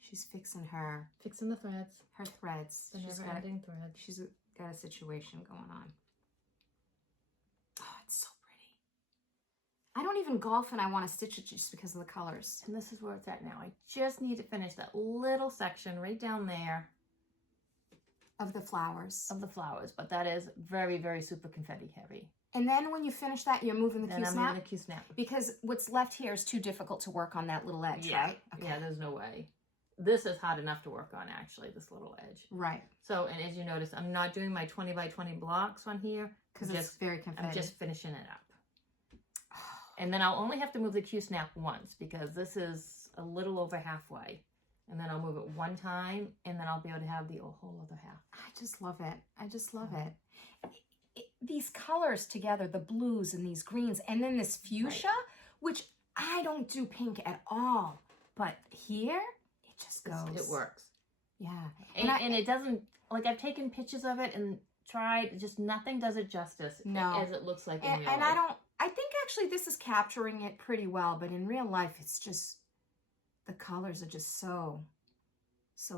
She's fixing her... Fixing the threads. Her threads. The never-ending threads. She's got a situation going on. Oh, it's so pretty. I don't even golf and I want to stitch it just because of the colors. And this is where it's at now. I just need to finish that little section right down there. Of the flowers. Of the flowers, but that is very super confetti heavy. And then when you finish that, you're moving the Q-snap? And I'm moving the Q-snap. Because what's left here is too difficult to work on that little edge, right? Okay. Yeah, there's no way. This is hard enough to work on, actually, this little edge. Right. So, and as you notice, I'm not doing my 20 by 20 blocks on here. Because it's very confetti. I'm just finishing it up. And then I'll only have to move the Q-snap once, because this is a little over halfway. And then I'll move it one time, and then I'll be able to have the whole other half. I just love it. I just love it. These colors together, the blues and these greens, and then this fuchsia, which I don't do pink at all. But here, it just goes. It works. Yeah. And it doesn't, like I've taken pictures of it and tried, just nothing does it justice as it looks like in real life. And I think actually this is capturing it pretty well, but in real life, it's just, the colors are just so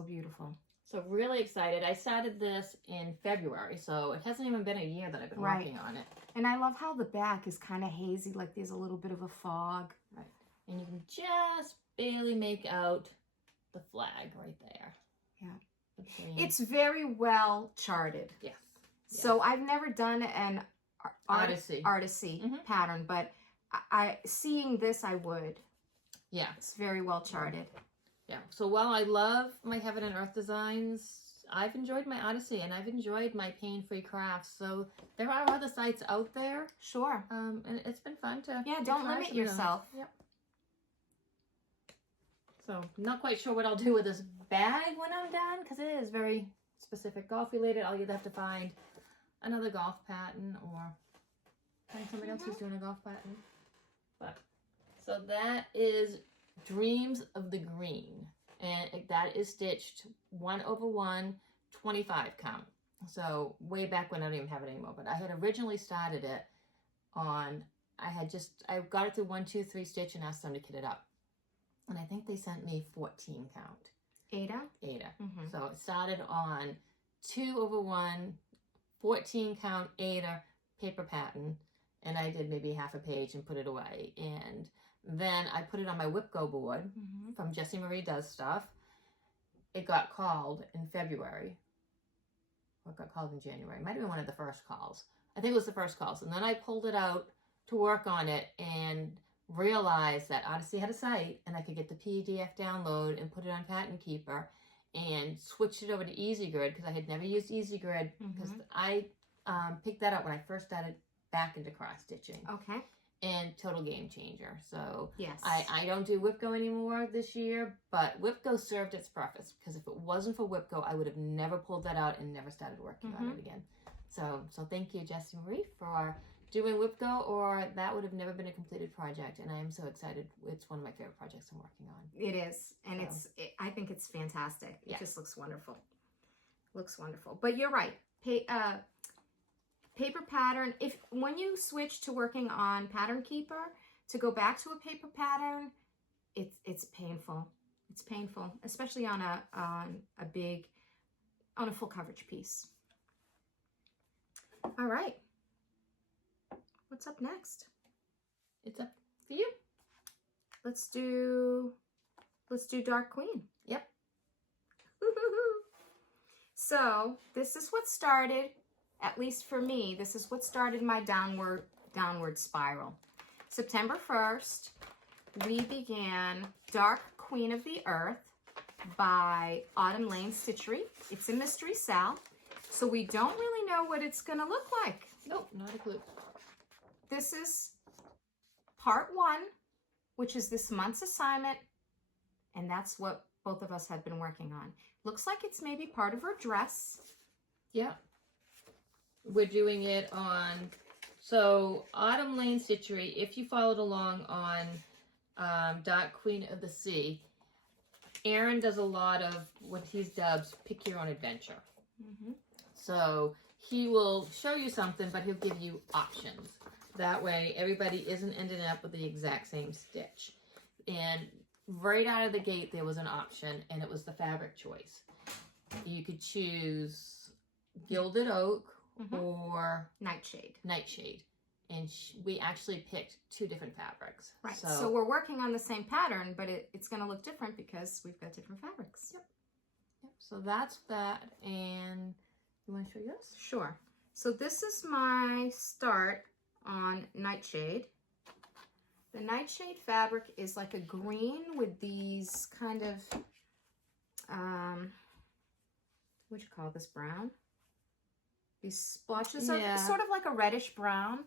beautiful. So really excited. I started this in February, so it hasn't even been a year that I've been working on it. And I love how the back is kind of hazy, like there's a little bit of a fog. Right. And you can just barely make out the flag right there. Yeah. It's very well charted. Yes. So I've never done an Artecy pattern, but seeing this, I would. Yeah. It's very well charted. Yeah. So while I love my Heaven and Earth designs, I've enjoyed my Artecy and I've enjoyed my Paine free crafts. So there are other sites out there. Sure. And it's been fun to don't limit yourself. Yep. So not quite sure what I'll do with this bag when I'm done, because it is very specific golf related. I'll either have to find another golf pattern or find somebody else who's doing a golf pattern. But so that is Dreams of the Green, and that is stitched 1/1 25 count. So way back when I don't even have it anymore, but I had originally started it on, I got it through 1, 2, 3 stitch and asked them to kit it up, and I think they sent me 14 count. Ada. So it started on 2/1 14 count Ada paper pattern, and I did maybe half a page and put it away. And then I put it on my WhipGo board from Jessie Marie Does Stuff. It got called in February. Or it got called in January. It might have been one of the first calls. I think it was the first calls. And then I pulled it out to work on it and realized that Artecy had a site and I could get the PDF download and put it on Pattern Keeper and switched it over to Easy Grid, because I had never used Easy Grid, because I picked that up when I first started back into cross stitching. Okay. And total game changer. So yes, I don't do WhipGo anymore this year, but WhipGo served its purpose, because if it wasn't for WhipGo, I would have never pulled that out and never started working on it again. So thank you, Jessie Marie, for doing WhipGo, or that would have never been a completed project. And I am so excited. It's one of my favorite projects I'm working on. It is, and I think it's fantastic. It just looks wonderful. Looks wonderful. But you're right. Paper pattern, when you switch to working on Pattern Keeper, to go back to a paper pattern, it's painful. It's painful, especially on a full coverage piece. All right. What's up next? It's up for you. Let's do Dark Queen. Yep. So this is what started, at least for me, this is what started my downward spiral. September 1st, we began Dark Queen of the Earth by Autumn Lane Stitchery. It's a mystery sal, so we don't really know what it's going to look like. Nope, not a clue. This is part 1, which is this month's assignment, And that's what both of us have been working on. Looks like it's maybe part of her dress. Yeah. We're doing it on, so Autumn Lane Stitchery, if you followed along on Dark Queen of the Sea, Aaron does a lot of what he dubs pick your own adventure. Mm-hmm. So he will show you something, but he'll give you options. That way everybody isn't ending up with the exact same stitch. And right out of the gate there was an option, and it was the fabric choice. You could choose Gilded Oak or Nightshade. And we actually picked 2 different fabrics. Right. So we're working on the same pattern, but it's going to look different because we've got different fabrics. Yep. So that's that. And you want to show yours? Sure. So this is my start on Nightshade. The Nightshade fabric is like a green with these kind of, what'd you call this, brown? These splotches of sort of like a reddish brown.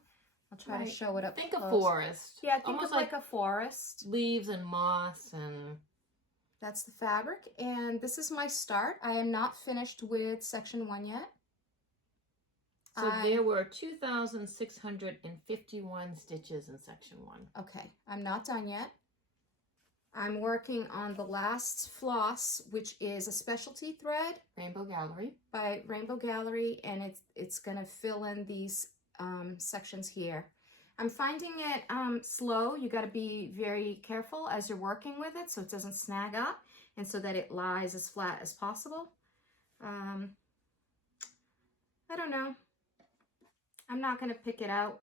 I'll try to show it up Think close. a forest. Yeah, think almost of like a forest. Leaves and moss and... That's the fabric, and this is my start. I am not finished with section 1 yet. So there were 2,651 stitches in section 1. Okay, I'm not done yet. I'm working on the last floss, which is a specialty thread. Rainbow Gallery. By Rainbow Gallery, and it's gonna fill in these sections here. I'm finding it slow. You got to be very careful as you're working with it so it doesn't snag up and so that it lies as flat as possible. I don't know. I'm not going to pick it out.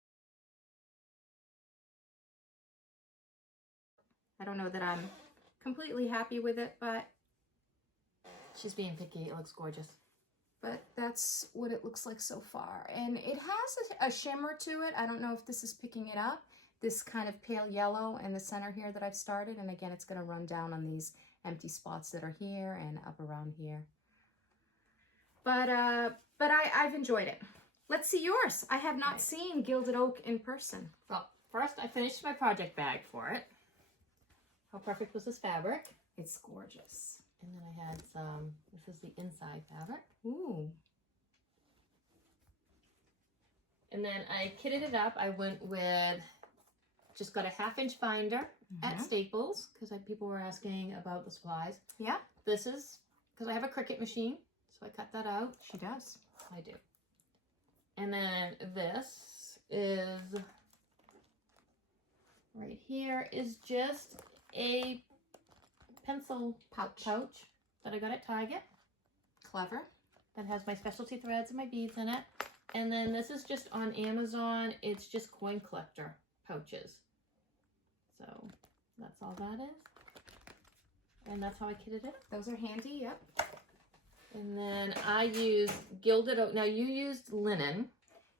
I don't know that I'm completely happy with it, but... She's being picky. It looks gorgeous. But that's what it looks like so far. And it has a shimmer to it. I don't know if this is picking it up. This kind of pale yellow in the center here that I've started. And again, it's going to run down on these empty spots that are here and up around here. But I've enjoyed it. Let's see yours. I have not seen Gilded Oak in person. Well, first I finished my project bag for it. How perfect was this fabric? It's gorgeous. And then I had some, this is the inside fabric. Ooh. And then I kitted it up. I went with, just got a 1/2-inch binder at Staples, because people were asking about the supplies. Yeah. This is, because I have a Cricut machine, so I cut that out. She does. I do. And then this is, right here, is just a pencil pouch that I got at Target. Clever. That has my specialty threads and my beads in it. And then this is just on Amazon. It's just coin collector pouches. So that's all that is. And that's how I kitted it. Those are handy, yep. And then I used Gilded Oak. Now you used linen.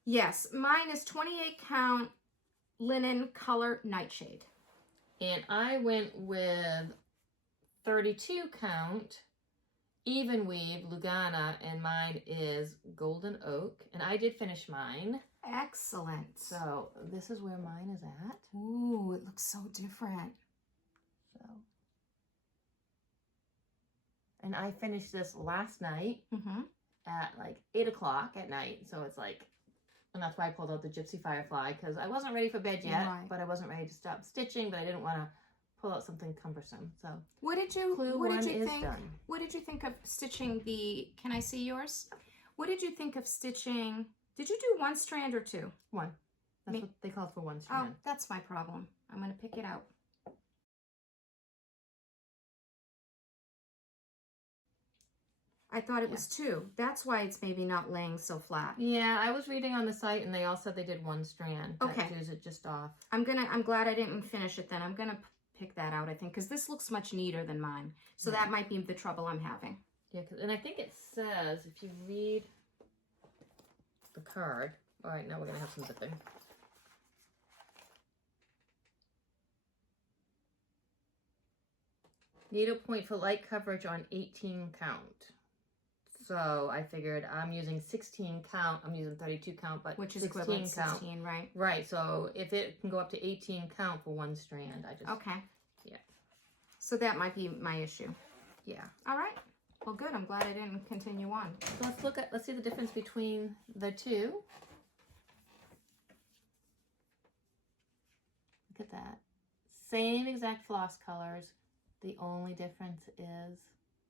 Yes, mine is 28 count linen color Nightshade. And I went with 32 count even weave Lugana, and mine is Golden Oak, and I did finish mine. Excellent. So this is where mine is at. Ooh, it looks so different. So, and I finished this last night at like 8 o'clock at night. So it's like, and that's why I pulled out the Gypsy Firefly, because I wasn't ready for bed yet, but I wasn't ready to stop stitching, but I didn't want to pull out something cumbersome. So what did you think? Done. What did you think of stitching the, can I see yours? What did you think of stitching, did you do 1 strand or 2? 1. That's what they call for 1 strand. Oh, that's my problem. I'm going to pick it out. I thought it was 2. That's why it's maybe not laying so flat. Yeah, I was reading on the site and they all said they did 1 strand. Okay. That tears it just off. I'm glad I didn't finish it then. I'm gonna pick that out, I think, because this looks much neater than mine. So that might be the trouble I'm having. Yeah, and I think it says, if you read the card, all right, now we're gonna have some zipping. Needle point for light coverage on 18 count. So I figured I'm using 16 count, I'm using 32 count, but which is 16 equivalent to count. 16, right? Right, so if it can go up to 18 count for 1 strand, I just... Okay. Yeah. So that might be my issue. Yeah. All right. Well, good. I'm glad I didn't continue on. So let's see the difference between the two. Look at that. Same exact floss colors. The only difference is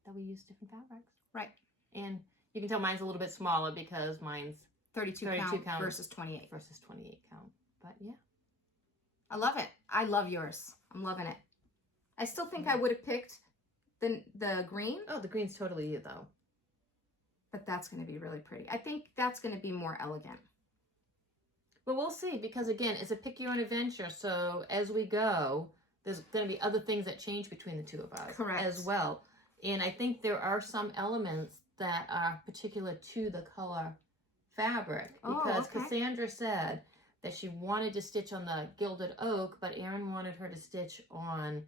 that we use different fabrics. Right. And you can tell mine's a little bit smaller because mine's 32 count versus 28. Versus 28 count. But yeah. I love it. I love yours. I'm loving it. I still think I would have picked the green. Oh, the green's totally you though. But that's going to be really pretty. I think that's going to be more elegant. Well, we'll see, because again, it's a pick your own adventure. So as we go, there's going to be other things that change between the two of us. Correct. As well. And I think there are some elements that are particular to the color fabric. Because Cassandra said that she wanted to stitch on the gilded oak, but Aaron wanted her to stitch on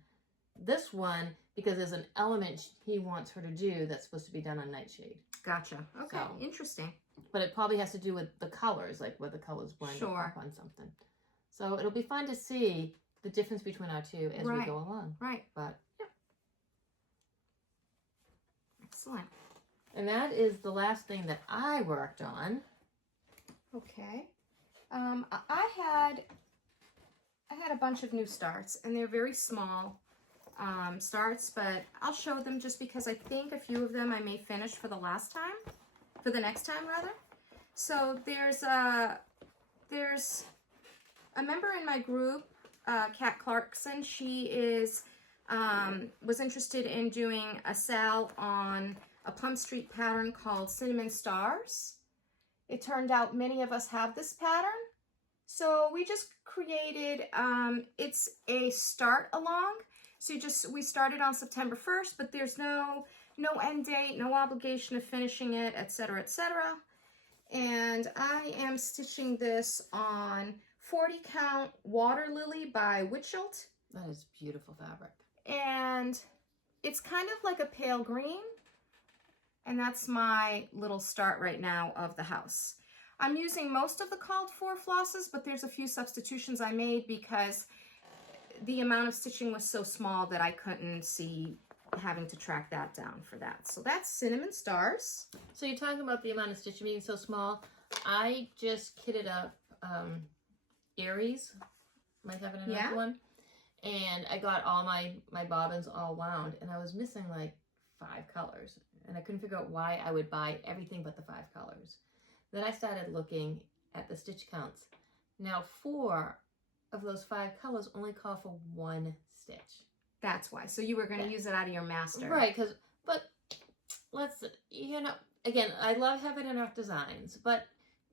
this one because there's an element he wants her to do that's supposed to be done on Nightshade. Gotcha. Okay, So, interesting. but it probably has to do with the colors, like where the colors blend up on something. So it'll be fun to see the difference between our two as we go along. Right. But yeah. Excellent. And that is the last thing that I worked on. Okay. I had a bunch of new starts, and they're very small starts, but I'll show them just because I think a few of them I may finish for the next time rather. So there's a member in my group, Kat Clarkson. She was interested in doing a sal on a Plum Street pattern called Cinnamon Stars. It turned out many of us have this pattern. So we just created, it's a start along. So we started on September 1st, but there's no end date, no obligation of finishing it, etc., etc. And I am stitching this on 40 count Water Lily by Witchelt. That is beautiful fabric. And it's kind of like a pale green. And that's my little start right now of the house. I'm using most of the called for flosses, but there's a few substitutions I made because the amount of stitching was so small that I couldn't see having to track that down for that. So that's Cinnamon Stars. So you're talking about the amount of stitching being so small. I just kitted up Aries, might have another one, and I got all my bobbins all wound, and I was missing like 5 colors, and I couldn't figure out why I would buy everything but the 5 colors. Then I started looking at the stitch counts. Now 4 of those 5 colors only call for 1 stitch. That's why. So you were going to use it out of your master. Right, but let's, again, I love having enough designs, but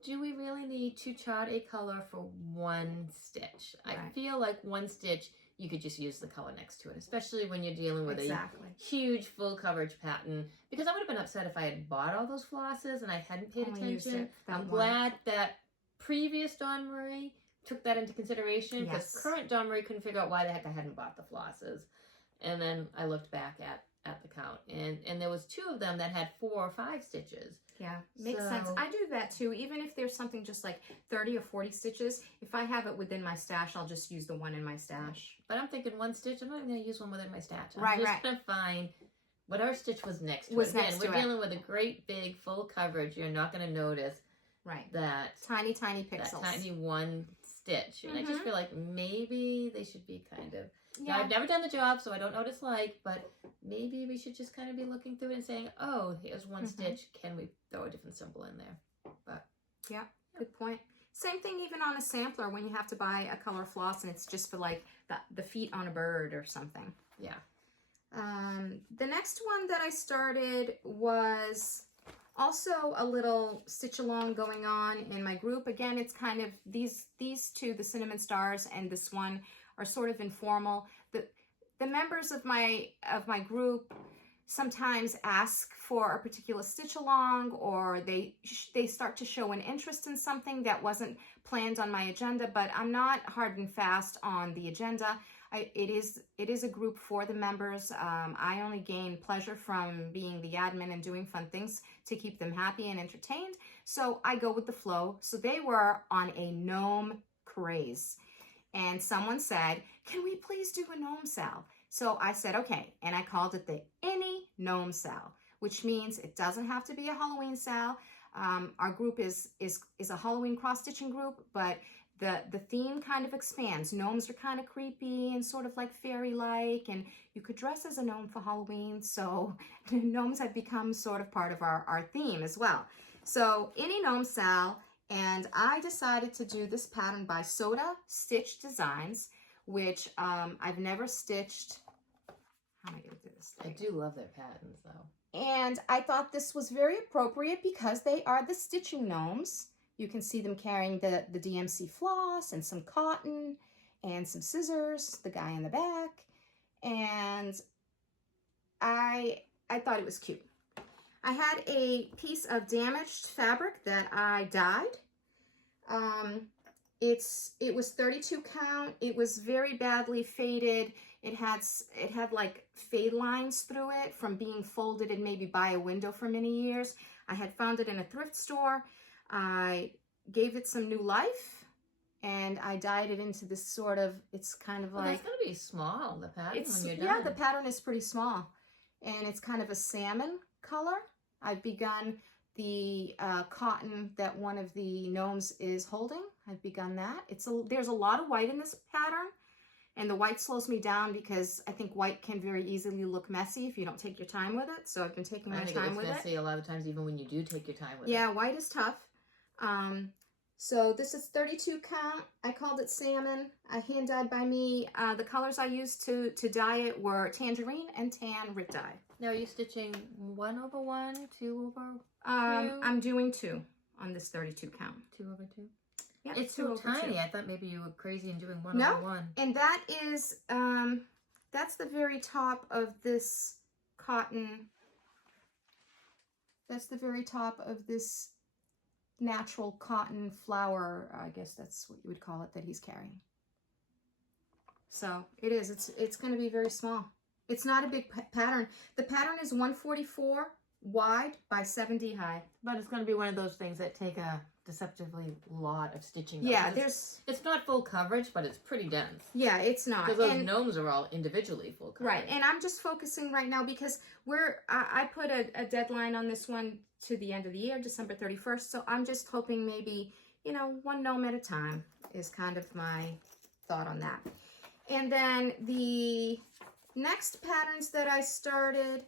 do we really need to chart a color for 1 stitch? Right. I feel like 1 stitch, you could just use the color next to it, especially when you're dealing with a huge full coverage pattern, because I would have been upset if I had bought all those flosses and I hadn't paid attention. I'm glad that previous Dawn Marie took that into consideration, because current Dawn Marie couldn't figure out why the heck I hadn't bought the flosses. And then I looked back at the count, and there was 2 of them that had 4 or 5 stitches. Yeah, makes sense. I do that too. Even if there's something just like 30 or 40 stitches, if I have it within my stash, I'll just use the one in my stash. But I'm thinking 1 stitch, I'm not even going to use one within my stash. I'm just going to find whatever stitch was next to it. Again, we're dealing with a great big full coverage. You're not going to notice that tiny pixels. That tiny 1 stitch. And I just feel like maybe they should be kind of... Now, I've never done the job, so I don't know what it's like, but maybe we should just kind of be looking through it and saying, oh, here's 1 stitch. Can we throw a different symbol in there? But yeah, good point. Same thing even on a sampler when you have to buy a color floss and it's just for like the feet on a bird or something. Yeah. The next one that I started was also a little stitch along going on in my group. Again, it's kind of these 2, the Cinnamon Stars and this one, are sort of informal. The members of my group sometimes ask for a particular stitch along, or they start to show an interest in something that wasn't planned on my agenda, but I'm not hard and fast on the agenda. It is a group for the members. I only gain pleasure from being the admin and doing fun things to keep them happy and entertained. So I go with the flow. So they were on a gnome craze. And someone said, can we please do a gnome sal? So I said, okay, and I called it the Any Gnome Sal, which means it doesn't have to be a Halloween sal. Our group is a Halloween cross-stitching group, but the theme kind of expands. Gnomes are kind of creepy and sort of like fairy-like, and you could dress as a gnome for Halloween, so gnomes have become sort of part of our theme as well. So Any Gnome Sal, and I decided to do this pattern by Soda Stitch Designs, which I've never stitched. How am I going to do this thing? I do love their patterns, though. And I thought this was very appropriate because they are the stitching gnomes. You can see them carrying the DMC floss and some cotton and some scissors, the guy in the back. And I thought it was cute. I had a piece of damaged fabric that I dyed. It was 32 count. It was very badly faded. It had like fade lines through it from being folded and maybe by a window for many years. I had found it in a thrift store. I gave it some new life, and I dyed it into this sort of, it's kind of like... It's going to be small, the pattern, when you're done. Yeah, the pattern is pretty small, and it's kind of a salmon color. I've begun the cotton that one of the gnomes is holding. I've begun that. There's a lot of white in this pattern, and the white slows me down because I think white can very easily look messy if you don't take your time with it. So I've been taking my time with it. Messy a lot of times, even when you do take your time with it. Yeah, white is tough. So this is 32 count. I called it salmon. Hand dyed by me. The colors I used to dye it were tangerine and tan Rit dye. Now, are you stitching 1 over 1, 2 over 2? I'm doing 2 on this 32 count. 2 over 2? Yeah, it's so tiny. 2. I thought maybe you were crazy and doing 1 over 1. And that is, that's the very top of this cotton. That's the very top of this natural cotton flower. I guess that's what you would call it, that he's carrying. So it is. It's going to be very small. It's not a big pattern. The pattern is 144 wide by 70 high. But it's going to be one of those things that take a deceptively lot of stitching. Yeah, it's not full coverage, but it's pretty dense. Yeah, it's not. Because those gnomes are all individually full coverage. Right, and I'm just focusing right now because I put a deadline on this one to the end of the year, December 31st. So I'm just hoping maybe, one gnome at a time is kind of my thought on that. And then the next patterns that I started,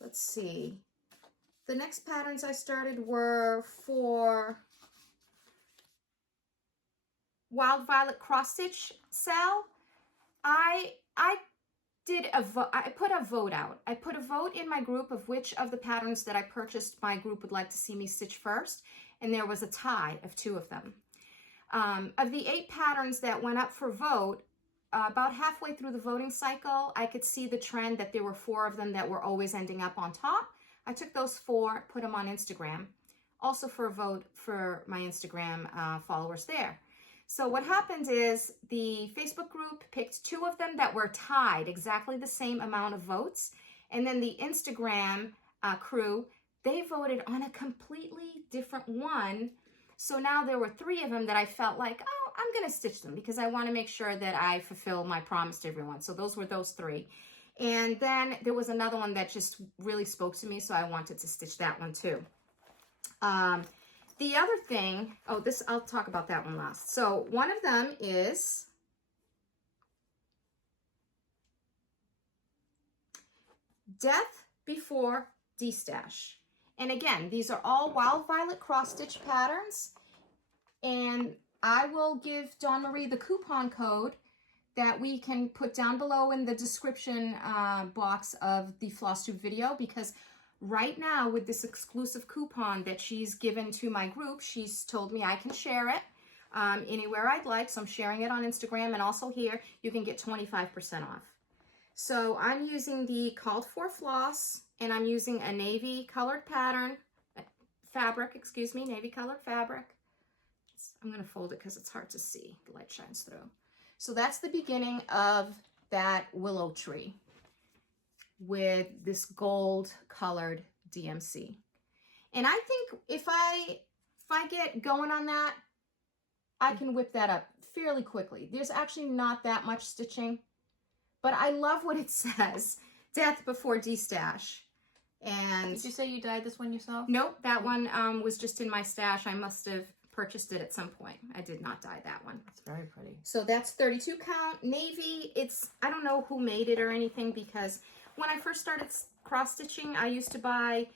let's see. The next patterns I started were for Wild Violet cross stitch sal. I put a vote out. I put a vote in my group of which of the patterns that I purchased my group would like to see me stitch first, and there was a tie of 2 of them. Of the 8 patterns that went up for vote, about halfway through the voting cycle, I could see the trend that there were 4 of them that were always ending up on top. I took those 4, put them on Instagram, also for a vote for my Instagram followers there. So what happened is the Facebook group picked 2 of them that were tied, exactly the same amount of votes. And then the Instagram crew, they voted on a completely different one. So now there were 3 of them that I felt like, oh, I'm going to stitch them because I want to make sure that I fulfill my promise to everyone. So those were those 3. And then there was another one that just really spoke to me, so I wanted to stitch that one too. The other thing, I'll talk about that one last. So one of them is Death Before D-Stash. And again, these are all Wild Violet cross-stitch patterns. And I will give Dawn Marie the coupon code that we can put down below in the description box of the Flosstube video, because right now with this exclusive coupon that she's given to my group, she's told me I can share it anywhere I'd like. So I'm sharing it on Instagram, and also here you can get 25% off. So I'm using the called for floss, and I'm using a navy colored navy colored fabric. I'm going to fold it because it's hard to see. The light shines through. So that's the beginning of that willow tree with this gold colored DMC. And I think if I get going on that, I can whip that up fairly quickly. There's actually not that much stitching, but I love what it says, death before destash. And did you say you dyed this one yourself? Nope, that one was just in my stash. I must have purchased it at some point. I did not dye that one. It's very pretty. So that's 32 count navy. It's, I don't know who made it or anything, because when I first started cross stitching, I used to buy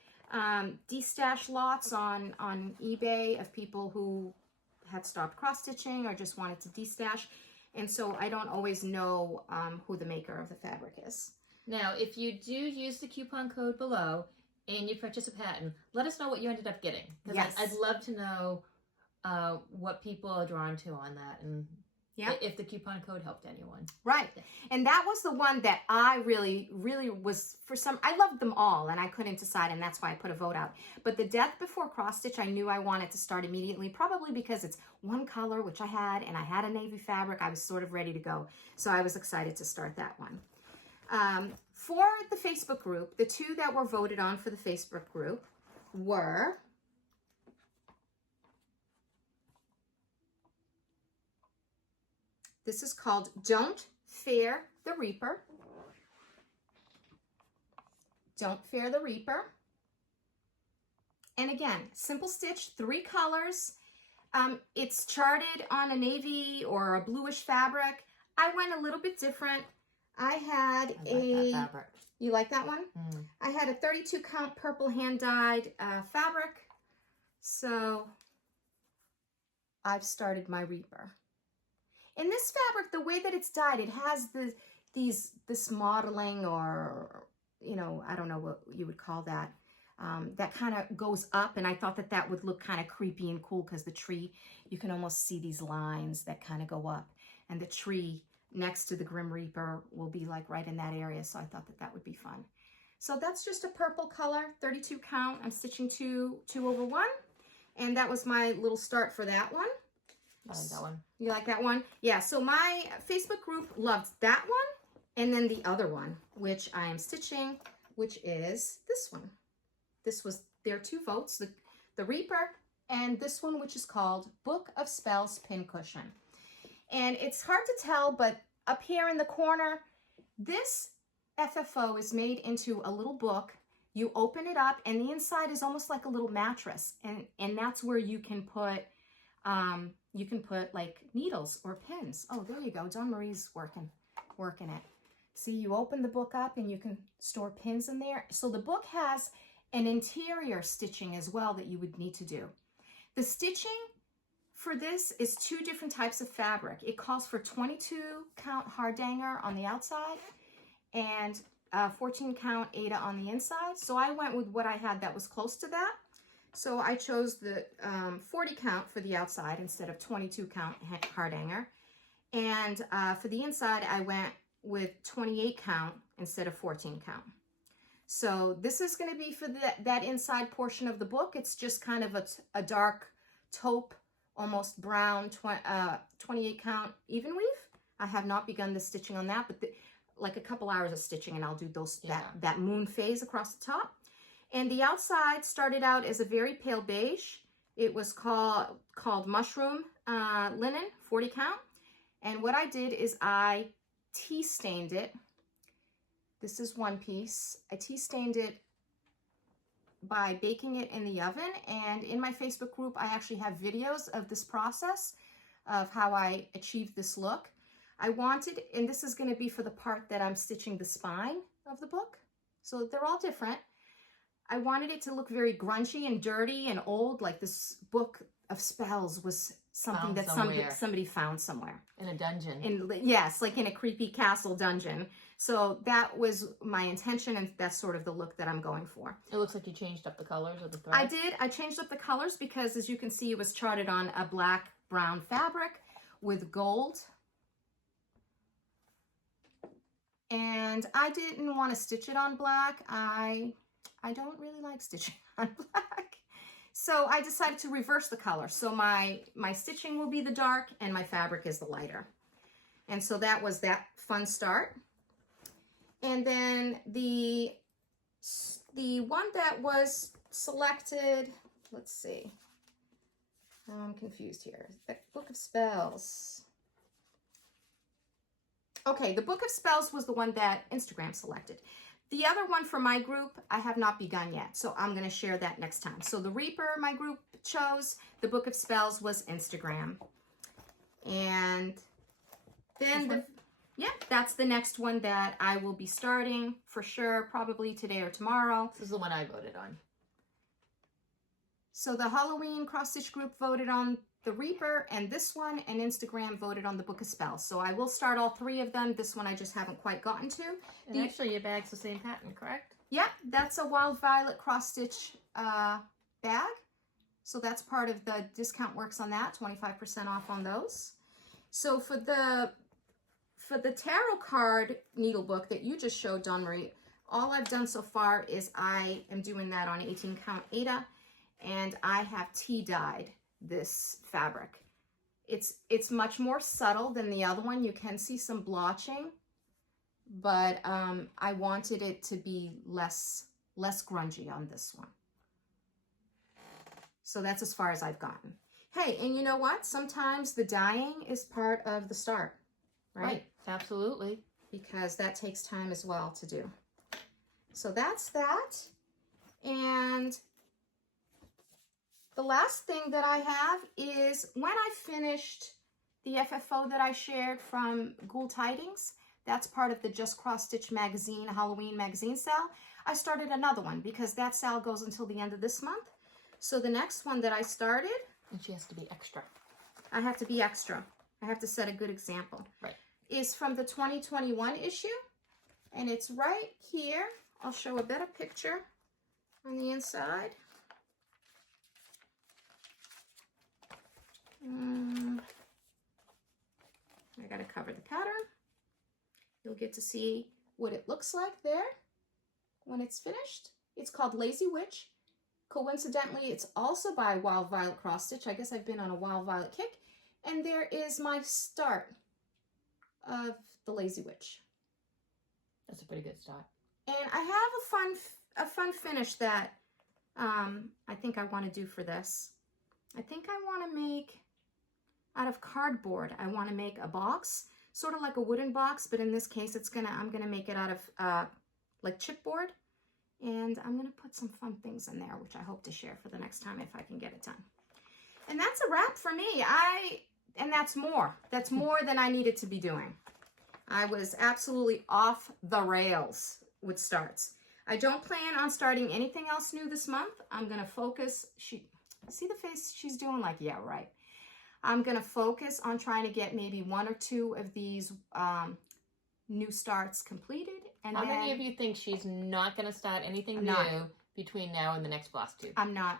destash lots on eBay of people who had stopped cross stitching or just wanted to destash. And so I don't always know who the maker of the fabric is. Now, if you do use the coupon code below and you purchase a pattern, let us know what you ended up getting. Yes. I'd love to know what people are drawn to on that, and if the coupon code helped anyone. Right. And that was the one that I really was, I loved them all and I couldn't decide, and that's why I put a vote out. But the Death Before Cross Stitch, I knew I wanted to start immediately, probably because it's one color, which I had, and I had a navy fabric. I was sort of ready to go. So I was excited to start that one. For the Facebook group, the two that were voted on for the Facebook group were this is called Don't Fear the Reaper. Don't Fear the Reaper. And again, simple stitch, 3 colors. It's charted on a navy or a bluish fabric. I went a little bit different. I had that fabric. You like that one? Mm. I had a 32 count purple hand dyed fabric. So I've started my Reaper. In this fabric, the way that it's dyed, it has this modeling, or, you know, I don't know what you would call that, that kind of goes up. And I thought that that would look kind of creepy and cool, because the tree, you can almost see these lines that kind of go up. And the tree next to the Grim Reaper will be like right in that area. So I thought that that would be fun. So that's just a purple color, 32 count. I'm stitching 2 over 1. And that was my little start for that one. I like that one. You like that one? Yeah, so my Facebook group loved that one, and then the other one, which I am stitching, which is this one. This was their 2 votes, the Reaper, and this one, which is called Book of Spells Pincushion. And it's hard to tell, but up here in the corner, this FFO is made into a little book. You open it up, and the inside is almost like a little mattress, and that's where you can put like needles or pins. Oh, there you go. Dawn Marie's working it. See, you open the book up and you can store pins in there. So the book has an interior stitching as well that you would need to do. The stitching for this is 2 different types of fabric. It calls for 22 count hardanger on the outside and 14 count Aida on the inside. So I went with what I had that was close to that. So I chose the 40 count for the outside instead of 22 count hardanger. And for the inside, I went with 28 count instead of 14 count. So this is going to be for that inside portion of the book. It's just kind of a dark taupe, almost brown 28 count even weave. I have not begun the stitching on that, but like a couple hours of stitching and I'll do those that moon phase across the top. And the outside started out as a very pale beige. It was called Mushroom Linen, 40 count. And what I did is I tea stained it. This is one piece. I tea stained it by baking it in the oven. And in my Facebook group, I actually have videos of this process of how I achieved this look. I wanted, and this is going to be for the part that I'm stitching the spine of the book. So they're all different. I wanted it to look very grungy and dirty and old, like this book of spells was something that somebody found somewhere. In a dungeon. Yes, like in a creepy castle dungeon. So that was my intention, and that's sort of the look that I'm going for. It looks like you changed up the colors of the thread. I did. I changed up the colors because, as you can see, it was charted on a black-brown fabric with gold. And I didn't want to stitch it on black. I don't really like stitching on black. So I decided to reverse the color. So my stitching will be the dark and my fabric is the lighter. And so that was that fun start. And then the one that was selected, let's see. I'm confused here. The Book of Spells. Okay, the Book of Spells was the one that Instagram selected. The other one for my group, I have not begun yet, so I'm going to share that next time. So the Reaper, my group chose. The Book of Spells was Instagram. And then, that's the next one that I will be starting for sure, probably today or tomorrow. This is the one I voted on. So the Halloween cross-stitch group voted on the Reaper, and this one, and Instagram voted on the Book of Spells. So I will start all three of them. This one I just haven't quite gotten to. And actually your bag's the same pattern, correct? Yep, that's a Wild Violet cross-stitch bag. So that's part of the discount works on that, 25% off on those. So for the tarot card needle book that you just showed, Dawn Marie, all I've done so far is I am doing that on 18 count Aida, and I have tea dyed this fabric. It's much more subtle than the other one. You can see some blotching, but I wanted it to be less grungy on this one. So that's as far as I've gotten. Hey, and you know what? Sometimes the dyeing is part of the start, right? Absolutely. Because that takes time as well to do. So that's that. And the last thing that I have is when I finished the FFO that I shared from Ghoul Tidings, that's part of the Just Cross Stitch magazine, Halloween magazine sale, I started another one because that sale goes until the end of this month. So the next one that I started... And she has to be extra. I have to be extra. I have to set a good example. Right. Is from the 2021 issue, and it's right here. I'll show a better picture on the inside. I gotta cover the pattern. You'll get to see what it looks like there when it's finished. It's called Lazy Witch. Coincidentally, it's also by Wild Violet Cross Stitch. I guess I've been on a Wild Violet kick. And there is my start of the Lazy Witch. That's a pretty good start. And I have a fun finish that I think I want to do for this. I think I want to make, out of cardboard, I want to make a box, sort of like a wooden box, but in this case, I'm gonna make it out of like chipboard, and I'm gonna put some fun things in there, which I hope to share for the next time if I can get it done. And that's a wrap for me. And that's more. That's more than I needed to be doing. I was absolutely off the rails with starts. I don't plan on starting anything else new this month. I'm gonna focus. See the face she's doing? Like, yeah, right. I'm gonna focus on trying to get maybe 1 or 2 of these new starts completed. And How many of you think she's not gonna start anything new between now and the next Flosstube? I'm not.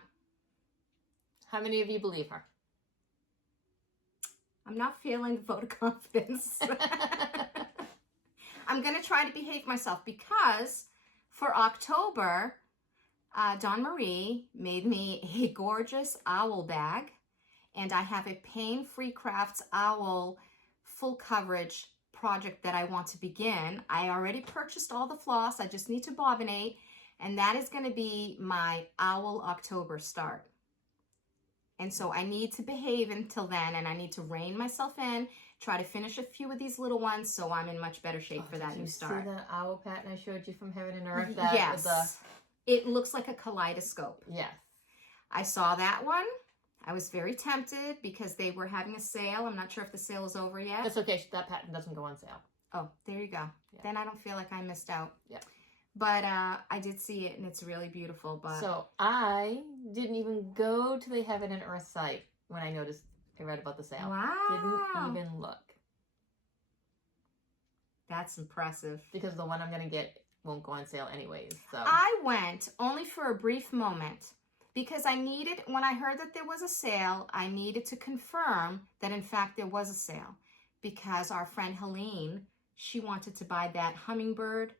How many of you believe her? I'm not feeling the vote of confidence. I'm gonna try to behave myself because for October, Dawn Marie made me a gorgeous owl bag, and I have a Paine Free Crafts owl full coverage project that I want to begin. I already purchased all the floss. I just need to bobbinate, and that is going to be my owl October start. And so I need to behave until then, and I need to rein myself in, try to finish a few of these little ones so I'm in much better shape for that new start. See the owl pattern I showed you from Heaven and Earth? Yes. It looks like a kaleidoscope. Yes. I saw that one. I was very tempted because they were having a sale. I'm not sure if the sale is over yet. That's okay. That pattern doesn't go on sale. Oh, there you go. Yeah. Then I don't feel like I missed out. Yeah. But I did see it, and it's really beautiful. But so I didn't even go to the Heaven and Earth site when I read about the sale. Wow. Didn't even look. That's impressive. Because the one I'm going to get won't go on sale anyways. So I went only for a brief moment because I needed, when I heard that there was a sale, I needed to confirm that in fact there was a sale, because our friend Helene, she wanted to buy that hummingbird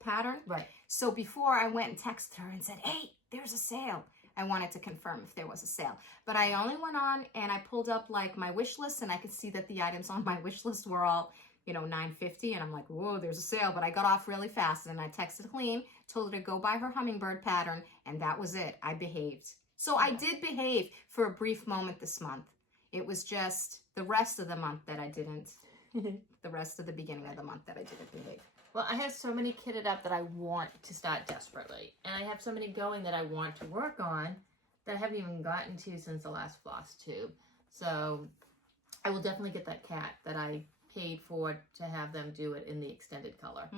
pattern. Right. So before I went and texted her and said, hey, there's a sale, I wanted to confirm if there was a sale. But I only went on and I pulled up like my wish list, and I could see that the items on my wish list were all, you know, $9.50, and I'm like, whoa, there's a sale. But I got off really fast, and I texted Helene, told her to go buy her hummingbird pattern, and that was it. I behaved. So I did behave for a brief moment this month. It was just the rest of the month that I didn't. the rest of the beginning of the month that I didn't behave. Well, I have so many kitted up that I want to start desperately. And I have so many going that I want to work on that I haven't even gotten to since the last Flosstube. So I will definitely get that cat that I paid for to have them do it in the extended color.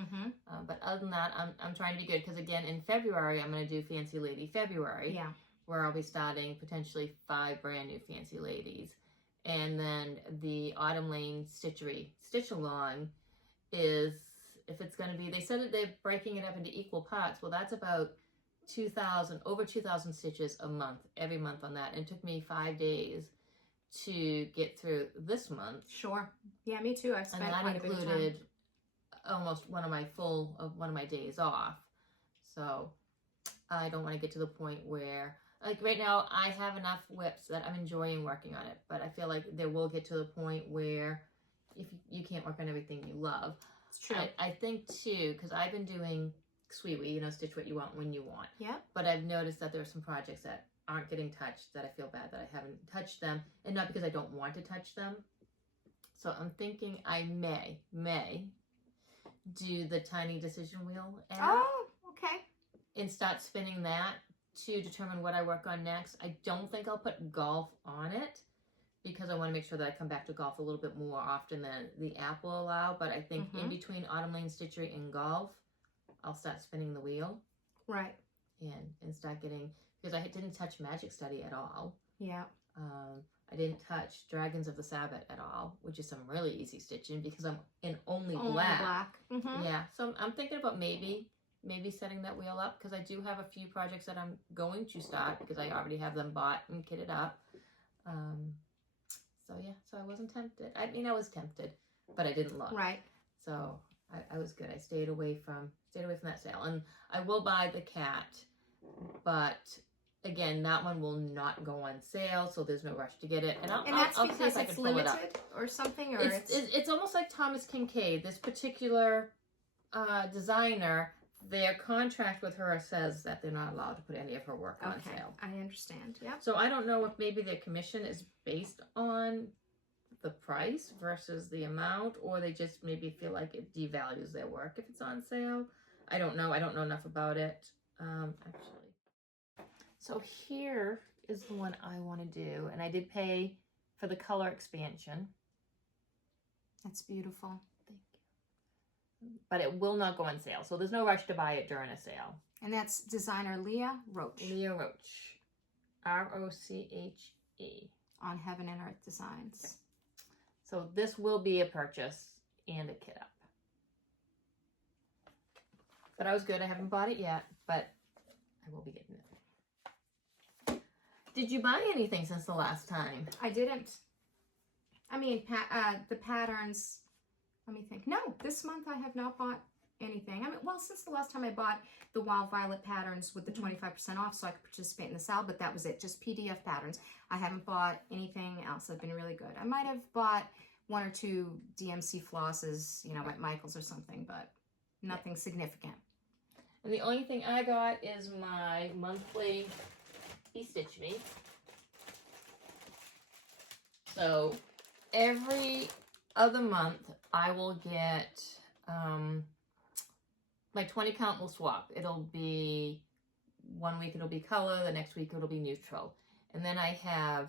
But other than that, I'm trying to be good because, again, in February, I'm going to do Fancy Lady February. Yeah. Where I'll be starting potentially 5 brand new Fancy Ladies. And then the Autumn Lane Stitch-Along is, if it's going to be, they said that they're breaking it up into equal parts. Well, that's about over 2,000 stitches a month, every month on that. And it took me 5 days to get through this month. Sure. Yeah, me too. I've spent quite a bit of time. And that included almost one of my days off. So I don't want to get to the point where, like right now, I have enough whips that I'm enjoying working on it. But I feel like there will get to the point where if you can't work on everything you love. It's true. I think too, because I've been doing Squee, stitch what you want when you want. Yeah. But I've noticed that there are some projects that aren't getting touched, that I feel bad that I haven't touched them, and not because I don't want to touch them. So I'm thinking I may do the tiny decision wheel app. Oh, okay. And start spinning that to determine what I work on next. I don't think I'll put golf on it because I want to make sure that I come back to golf a little bit more often than the app will allow. But I think in between Autumn Lane Stitchery and golf, I'll start spinning the wheel. Right. And start getting, because I didn't touch Magic Study at all. Yeah. I didn't touch Dragons of the Sabbat at all, which is some really easy stitching because I'm in only black. Yeah. So I'm thinking about maybe setting that wheel up because I do have a few projects that I'm going to start because I already have them bought and kitted up. So yeah, so I wasn't tempted. I mean, I was tempted, but I didn't look. Right. So I was good. I stayed away from that sale, and I will buy the cat, but again, that one will not go on sale, so there's no rush to get it. And that's I'll because see if it's I can pull it up. limited or something, or it's almost like Thomas Kincaid. This particular designer, their contract with her says that they're not allowed to put any of her work on sale. I understand. Yeah. So I don't know if maybe their commission is based on the price versus the amount, or they just maybe feel like it devalues their work if it's on sale. I don't know. I don't know enough about it, actually. So here is the one I want to do, and I did pay for the color expansion. That's beautiful. Thank you. But it will not go on sale, so there's no rush to buy it during a sale. And that's designer Leah Roche. Leah Roche. R-O-C-H-E. On Heaven and Earth Designs. Okay. So this will be a purchase and a kit up. But I was good. I haven't bought it yet, but I will be getting it. Did you buy anything since the last time? I didn't. I mean, the patterns, let me think. No, this month I have not bought anything. I mean, well, since the last time I bought the Wild Violet patterns with the 25% off so I could participate in the sale, but that was it, just PDF patterns. I haven't bought anything else. I've been really good. I might have bought 1 or 2 DMC flosses, at Michael's or something, but nothing significant. And the only thing I got is my monthly E-Stitch Me. So every other month I will get, my 20 count will swap. It'll be, one week it'll be color, the next week it'll be neutral. And then I have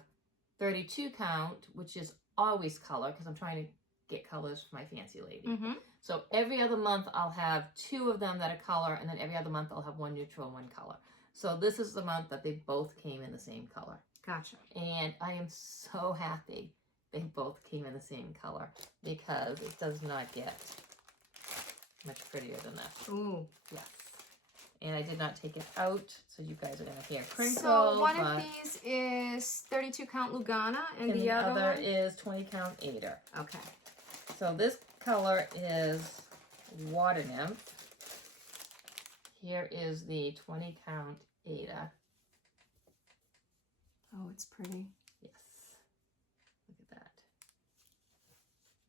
32 count, which is always color because I'm trying to get colors for my Fancy Lady. So every other month I'll have 2 of them that are color, and then every other month I'll have 1 neutral and 1 color. So this is the month that they both came in the same color. Gotcha. And I am so happy they both came in the same color because it does not get much prettier than that. Ooh. Yes. And I did not take it out, so you guys are going to hear crinkle. So one of these is 32 count Lugana, and the other one is 20 count Ader. Okay. So this color is Water Nymph. Here is the 20 count Ader. Oh, it's pretty. Yes. Look at that.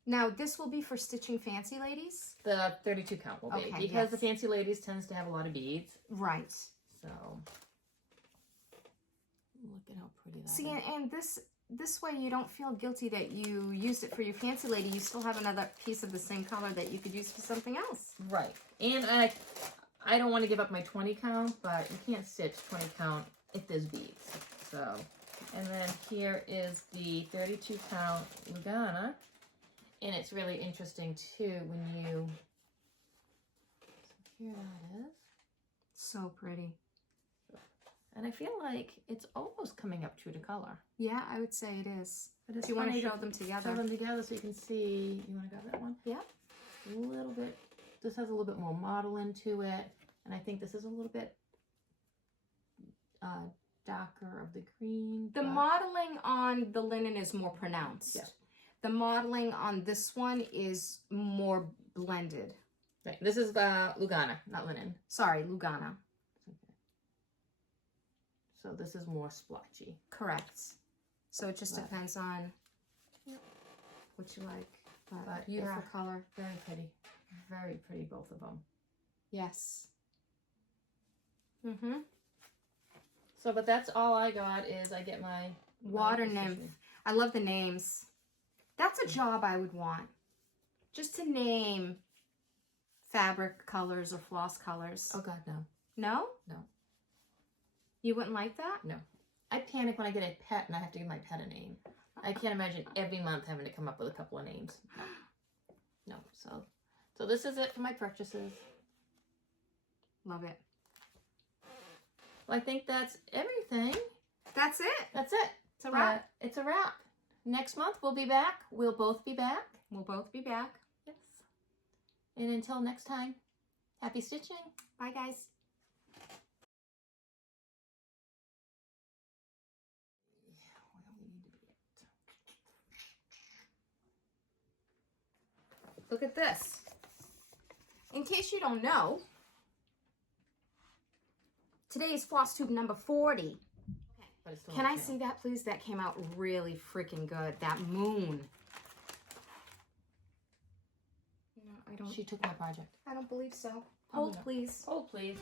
Now, this will be for stitching Fancy Ladies? The 32 count will be, because the Fancy Ladies tends to have a lot of beads. Right. So, look at how pretty that is. See, and this way you don't feel guilty that you used it for your fancy lady. You still have another piece of the same color that you could use for something else. Right. And I don't want to give up my 20 count, but you can't stitch 20 count if there's beads. So, and then here is the 32 count Lugana. And it's really interesting too when you, so here that is. So pretty. And I feel like it's almost coming up true to color. Yeah, I would say it is. But it's Do you want to funny show them together? Show them together so you can see. You want to grab that one? Yeah. A little bit. This has a little bit more model into it. And I think this is a little bit darker of the green. The modeling on the linen is more pronounced. Yeah. The modeling on this one is more blended. Right. This is Lugana, not linen. Sorry, Lugana. Okay. So this is more splotchy. Correct. So it just depends on what you like. But beautiful color. Very pretty. Very pretty, both of them. Yes. So, but that's all I got is I get my Water nymph. I love the names. That's a job I would want. Just to name fabric colors or floss colors. Oh God, no. No? No. You wouldn't like that? No. I panic when I get a pet and I have to give my pet a name. I can't imagine every month having to come up with a couple of names. No. So this is it for my purchases. Love it. Well, I think that's everything. That's it. That's it. It's a wrap. It's a wrap. Next month we'll be back. We'll both be back. We'll both be back. Yes. And until next time, happy stitching. Bye, guys. Look at this. In case you don't know, today is Flosstube number 40. But it's still Can on I sale. see that, please? That came out really freaking good. That moon. No, I don't. She took my project. I don't believe so. Oh, Hold, no. please. Hold, please.